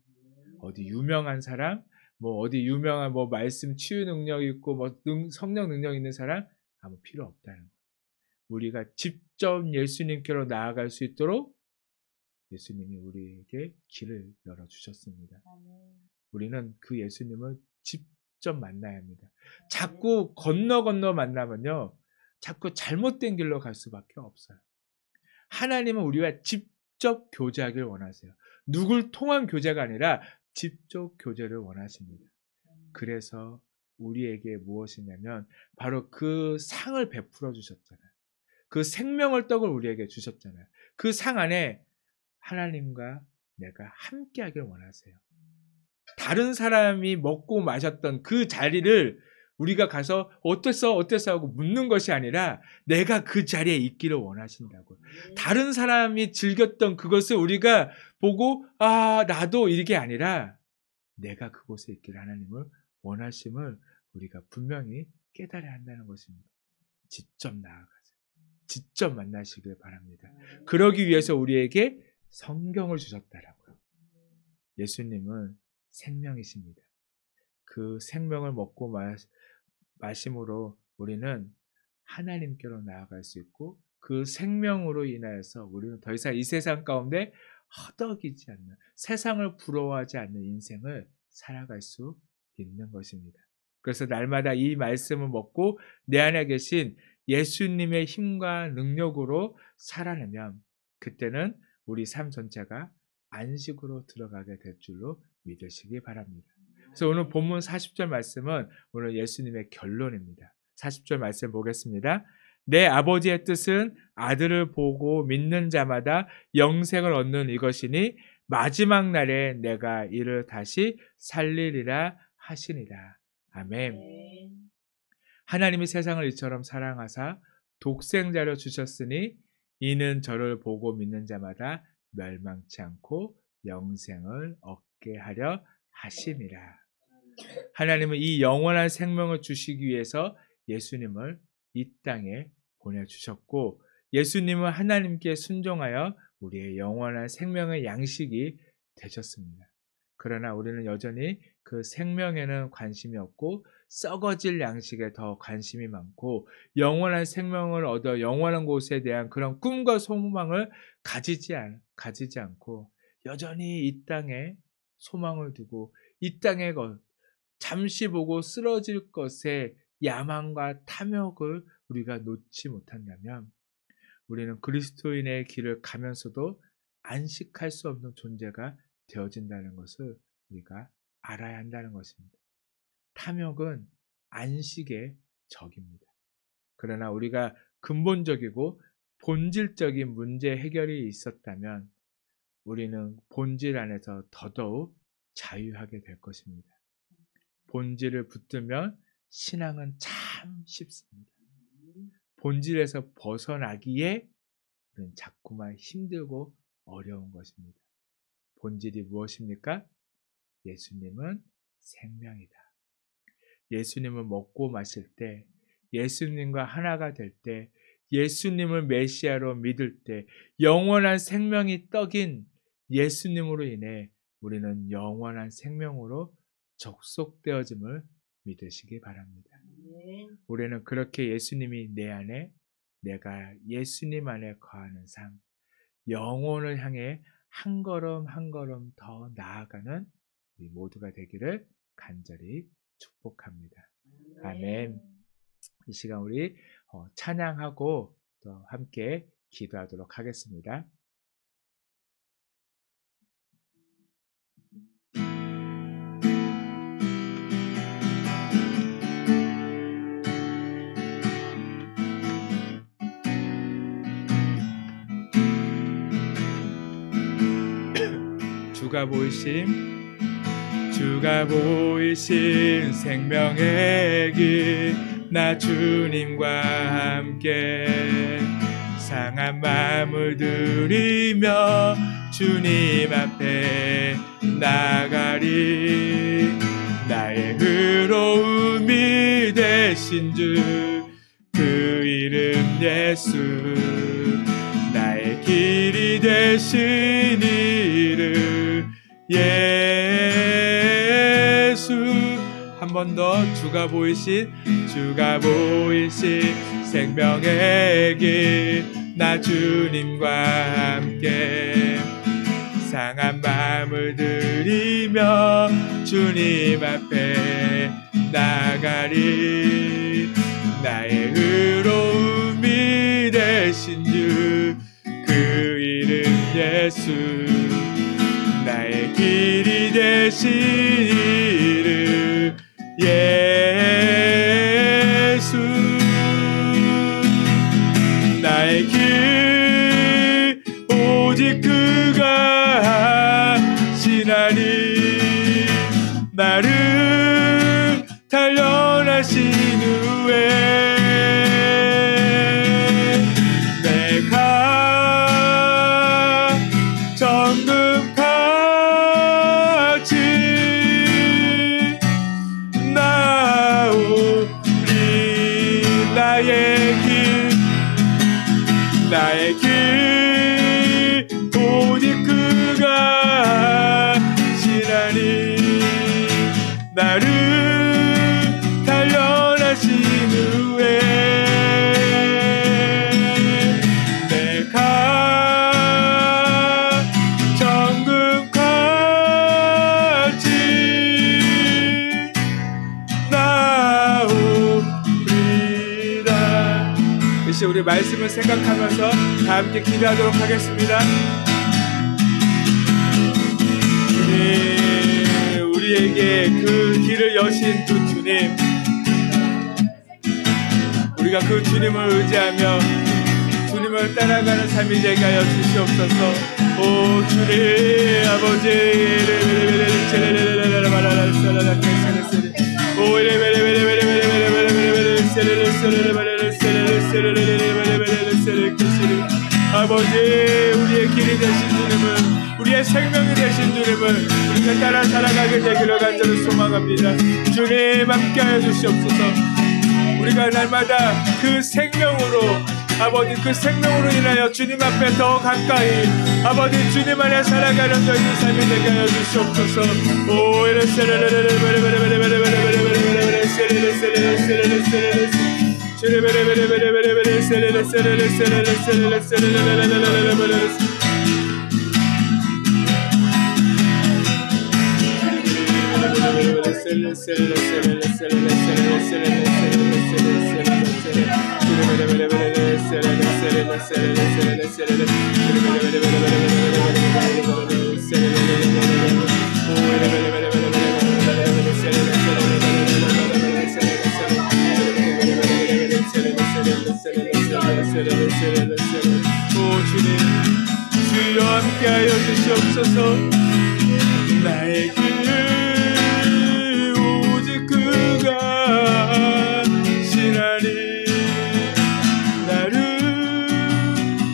어디 유명한 사람, 뭐 어디 유명한 뭐 말씀 치유 능력 있고 뭐 성령 능력 있는 사람 아무 필요 없다는 거예요. 우리가 직접 예수님께로 나아갈 수 있도록 예수님이 우리에게 길을 열어 주셨습니다. 우리는 그 예수님을 직접 만나야 합니다. 자꾸 건너 만나면요, 자꾸 잘못된 길로 갈 수밖에 없어요. 하나님은 우리와 직접 교제하길 원하세요. 누굴 통한 교제가 아니라 직접 교제를 원하십니다. 그래서 우리에게 무엇이냐면 바로 그 상을 베풀어 주셨잖아요. 그 생명을 떡을 우리에게 주셨잖아요. 그 상 안에 하나님과 내가 함께 하길 원하세요. 다른 사람이 먹고 마셨던 그 자리를 우리가 가서 어땠어 하고 묻는 것이 아니라 내가 그 자리에 있기를 원하신다고. 다른 사람이 즐겼던 그것을 우리가 보고 나도 이게 아니라 내가 그곳에 있기를 하나님을 원하심을 우리가 분명히 깨달아야 한다는 것입니다. 직접 나아가세요. 직접 만나시길 바랍니다. 그러기 위해서 우리에게 성경을 주셨다라고요. 예수님은 생명이십니다. 그 생명을 먹고 마심으로 우리는 하나님께로 나아갈 수 있고 그 생명으로 인하여서 우리는 더 이상 이 세상 가운데 허덕이지 않는 세상을 부러워하지 않는 인생을 살아갈 수 있는 것입니다. 그래서 날마다 이 말씀을 먹고 내 안에 계신 예수님의 힘과 능력으로 살아내면 그때는 우리 삶 전체가 안식으로 들어가게 될 줄로 믿으시기 바랍니다. 그래서 오늘 본문 40절 말씀은 오늘 예수님의 결론입니다. 40절 말씀 보겠습니다. 내 아버지의 뜻은 아들을 보고 믿는 자마다 영생을 얻는 이것이니 마지막 날에 내가 이를 다시 살리리라 하시니라. 아멘. 하나님이 세상을 이처럼 사랑하사 독생자를 주셨으니 이는 저를 보고 믿는 자마다 멸망치 않고 영생을 얻게 하려 하심이라. 하나님은 이 영원한 생명을 주시기 위해서 예수님을 이 땅에 보내주셨고 예수님은 하나님께 순종하여 우리의 영원한 생명의 양식이 되셨습니다. 그러나 우리는 여전히 그 생명에는 관심이 없고 썩어질 양식에 더 관심이 많고 영원한 생명을 얻어 영원한 곳에 대한 그런 꿈과 소망을 가지지 않고 여전히 이 땅에 소망을 두고 이 땅의 것 잠시 보고 쓰러질 것에 야망과 탐욕을 우리가 놓지 못한다면 우리는 그리스도인의 길을 가면서도 안식할 수 없는 존재가 되어진다는 것을 우리가 알아야 한다는 것입니다. 탐욕은 안식의 적입니다. 그러나 우리가 근본적이고 본질적인 문제 해결이 있었다면 우리는 본질 안에서 더더욱 자유하게 될 것입니다. 본질을 붙들면 신앙은 참 쉽습니다. 본질에서 벗어나기에 우리는 자꾸만 힘들고 어려운 것입니다. 본질이 무엇입니까? 예수님은 생명이다. 예수님을 먹고 마실 때, 예수님과 하나가 될 때, 예수님을 메시아로 믿을 때, 영원한 생명이 떡인 예수님으로 인해 우리는 영원한 생명으로 접속되어짐을 믿으시기 바랍니다. 우리는 그렇게 예수님이 내 안에, 내가 예수님 안에 거하는 삶, 영혼을 향해 한 걸음 한 걸음 더 나아가는 우리 모두가 되기를 간절히 축복합니다. 아멘. 이 시간 우리 찬양하고 또 함께 기도하도록 하겠습니다. 주가 보이신 생명의 길 나 주님과 함께 상한 마음을 들이며 주님 앞에 나가리. 나의 의로움이 되신 주 그 이름 예수, 나의 길이 되신 이름 예수. 한 번 더. 주가 보이신 생명의 길 나 주님과 함께 상한 마음을 들이며 주님 앞에 나가리. 나의 의로움이 되신 주 그 이름 예수, 나의 길이 되신 이름 예수. 나의 길 오직 그가 하시나니. 나를 단련하신 후에 내가 정금같이 나오리. 나의 길 오직 그가 하시나니. 나를 단련하신 후에 내가 정금같이 나오리라. 이제 우리 말씀을 생각하면서 다 함께 기도하도록 하겠습니다. 우리에게 그 길을 여신 그 주님, 우리가 그 주님을 의지하며 주님을 따라가는 삶이 되게 하여 주시옵소서. 오 주님 아버지, 아버지, 우리의 길이 되신 주님을, 우리의 생명이 되신 주님을 우리가 따라 살아가게 되기를 간절히 소망합니다. 주님 함께하여 주시옵소서. 우리가 날마다 그 생명으로, 아버지 그 생명으로 인하여 주님 앞에 더 가까이, 아버지 주님 안에 살아가는 저희들 삶이 되게 하여 주시옵소서. 오 주님, 주여 함께하여 주시옵소서. 나의 길 오직 그가 하시나니. 나를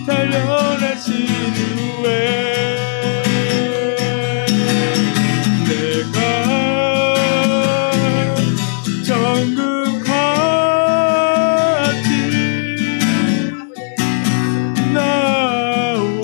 단련하신 후에 내가 정금같이 나오리다.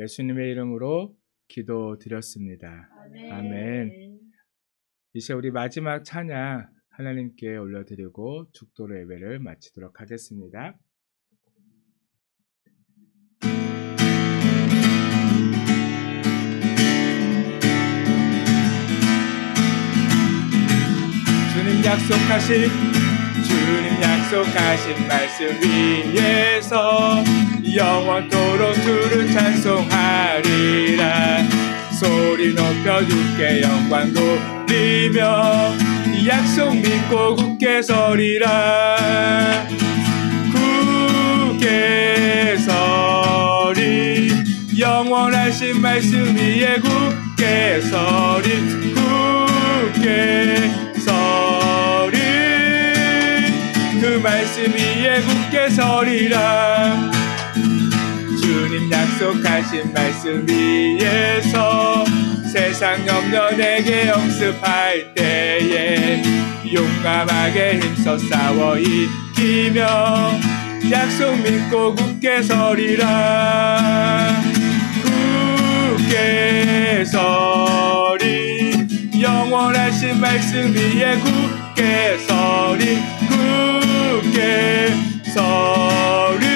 예수님의 이름으로 기도드렸습니다. 아멘. 이제 우리 마지막 찬양 하나님께 올려드리고 축도로 예배를 마치도록 하겠습니다. 주님 약속하신 말씀 위에서 영원토록 주를 찬송하리라. 소리 높여 주께 영광 돌리며 약속 믿고 굳게 서리라. 굳게 서리 영원하신 말씀 위에 굳게 서리. 굳게 서리 그 말씀 위에 굳게 서리라. 주님 약속하신 말씀 위에서 세상 염려 내게 역습할 때에 용감하게 힘써 싸워 이기며 약속 믿고 굳게 서리라. 굳게 서리 영원하신 말씀 위에 굳게 서리. 굳게 서리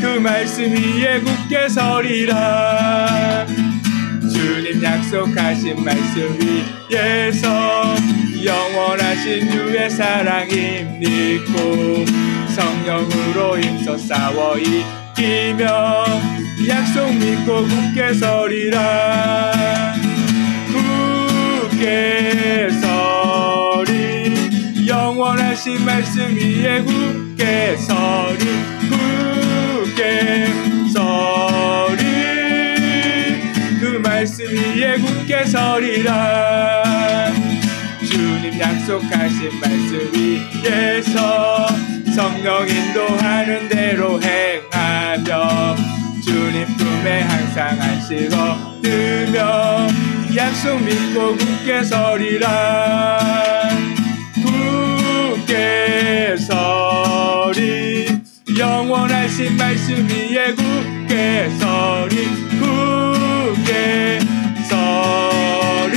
그 말씀 위에 굳게 서리라. 주님 약속하신 말씀 위에서 영원하신 주의 사랑 힘입고 성령으로 힘써 싸워 이기며 약속 믿고 굳게 서리라. 굳게 서리 영원하신 말씀 위에 굳게 서리. 굳게 서리 그 말씀 위에 굳게 서리라. 주님 약속하신 말씀 위에서 성령 인도하는 대로 행하며 주님 품에 항상 안식 얻으며 약속 믿고 굳게 서리라. 굳게 서리 영원하신 말씀 위에 굳게 서리. 굳게 서리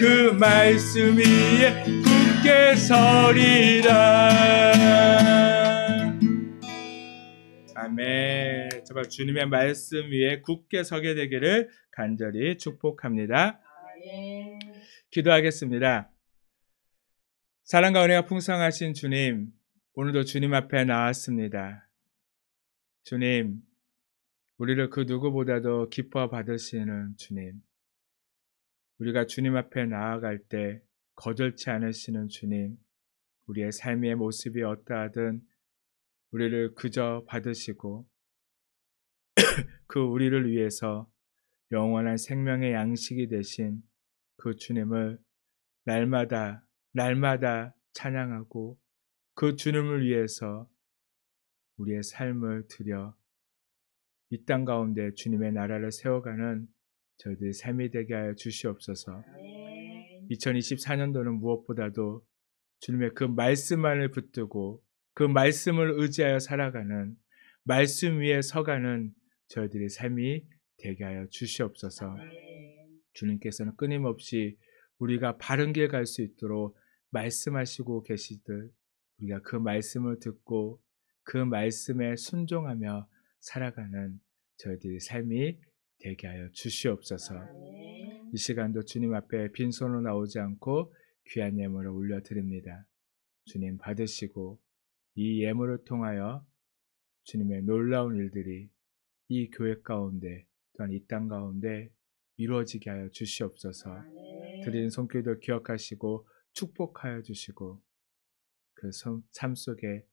그 말씀 위에 굳게 서리라. 아멘. 정말 주님의 말씀 위에 굳게 서게 되기를 간절히 축복합니다. 기도하겠습니다. 사랑과 은혜가 풍성하신 주님, 오늘도 주님 앞에 나왔습니다. 주님, 우리를 그 누구보다도 기뻐 받으시는 주님, 우리가 주님 앞에 나아갈 때 거절치 않으시는 주님, 우리의 삶의 모습이 어떠하든 우리를 그저 받으시고 그 우리를 위해서 영원한 생명의 양식이 되신 그 주님을 날마다 찬양하고 그 주님을 위해서 우리의 삶을 드려 이 땅 가운데 주님의 나라를 세워가는 저희들의 삶이 되게 하여 주시옵소서. 2024년도는 무엇보다도 주님의 그 말씀만을 붙들고 그 말씀을 의지하여 살아가는, 말씀 위에 서가는 저희들의 삶이 되게 하여 주시옵소서. 주님께서는 끊임없이 우리가 바른 길 갈 수 있도록 말씀하시고 계시듯 우리가 그 말씀을 듣고 그 말씀에 순종하며 살아가는 저희들의 삶이 되게 하여 주시옵소서. 이 시간도 주님 앞에 빈손으로 나오지 않고 귀한 예물을 올려드립니다. 주님 받으시고 이 예물을 통하여 주님의 놀라운 일들이 이 교회 가운데 또한 이 땅 가운데 이루어지게 하여 주시옵소서. 드리는 손길도 기억하시고 축복하여 주시고 그 삶 속에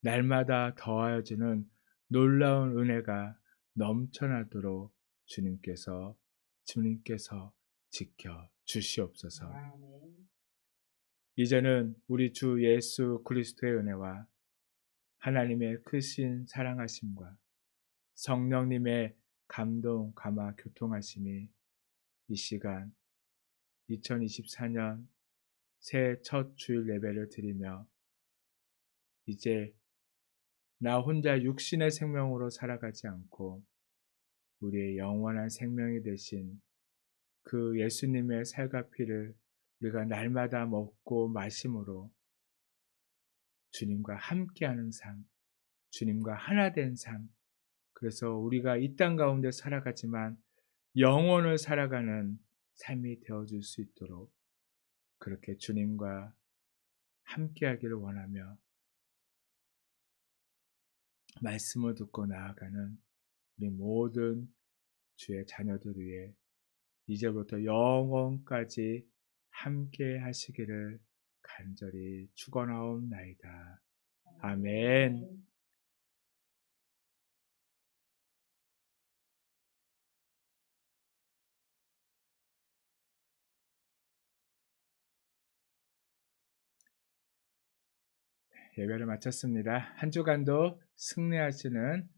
날마다 더하여지는 놀라운 은혜가 넘쳐나도록 주님께서 지켜 주시옵소서. 이제는 우리 주 예수 그리스도의 은혜와 하나님의 크신 사랑하심과 성령님의 감동, 감화, 교통하심이 이 시간 2024년 새해 첫 주일 예배를 드리며 이제 나 혼자 육신의 생명으로 살아가지 않고 우리의 영원한 생명이 되신 그 예수님의 살과 피를 우리가 날마다 먹고 마심으로 주님과 함께하는 삶, 주님과 하나 된 삶, 그래서 우리가 이 땅 가운데 살아가지만 영혼을 살아가는 삶이 되어줄 수 있도록 그렇게 주님과 함께하기를 원하며 말씀을 듣고 나아가는 우리 모든 주의 자녀들 위해 이제부터 영원까지 함께 하시기를 간절히 축원하옵나이다. 아멘. 예배를 마쳤습니다. 한 주간도 승리하시는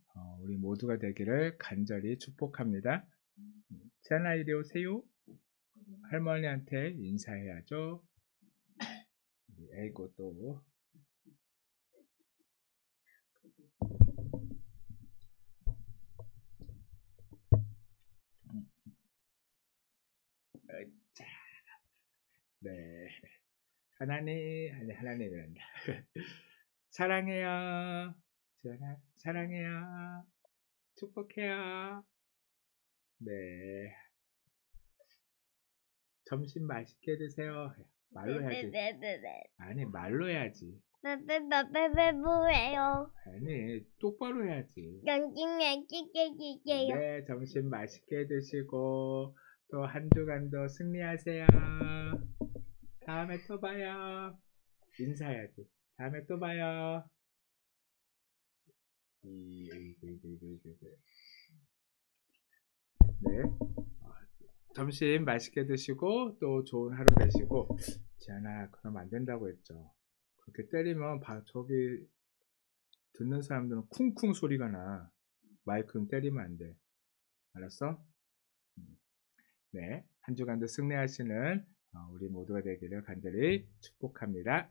우리 모두가 되기를 간절히 축복합니다. 지안아 이리 오세요. 할머니한테 인사해야죠. 아이고 또 자, 네. 하나님이란다. 사랑해요. 지안아 사랑해요. 축복해요. 네. 점심 맛있게 드세요. 말로 해야지. 아니 말로 해야지. 뭐예요? 아니 똑바로 해야지. 영진이 찌개찌개요. 네, 점심 맛있게 드시고 또 한 주간도 승리하세요. 다음에 또 봐요. 인사해야지. 다음에 또 봐요. 네. 점심 맛있게 드시고 또 좋은 하루 되시고. 지안아, 그러면 안 된다고 했죠. 그렇게 때리면 저기 듣는 사람들은 쿵쿵 소리가 나. 마이크는 때리면 안 돼. 알았어? 네. 한 주간도 승리하시는 우리 모두가 되기를 간절히 축복합니다.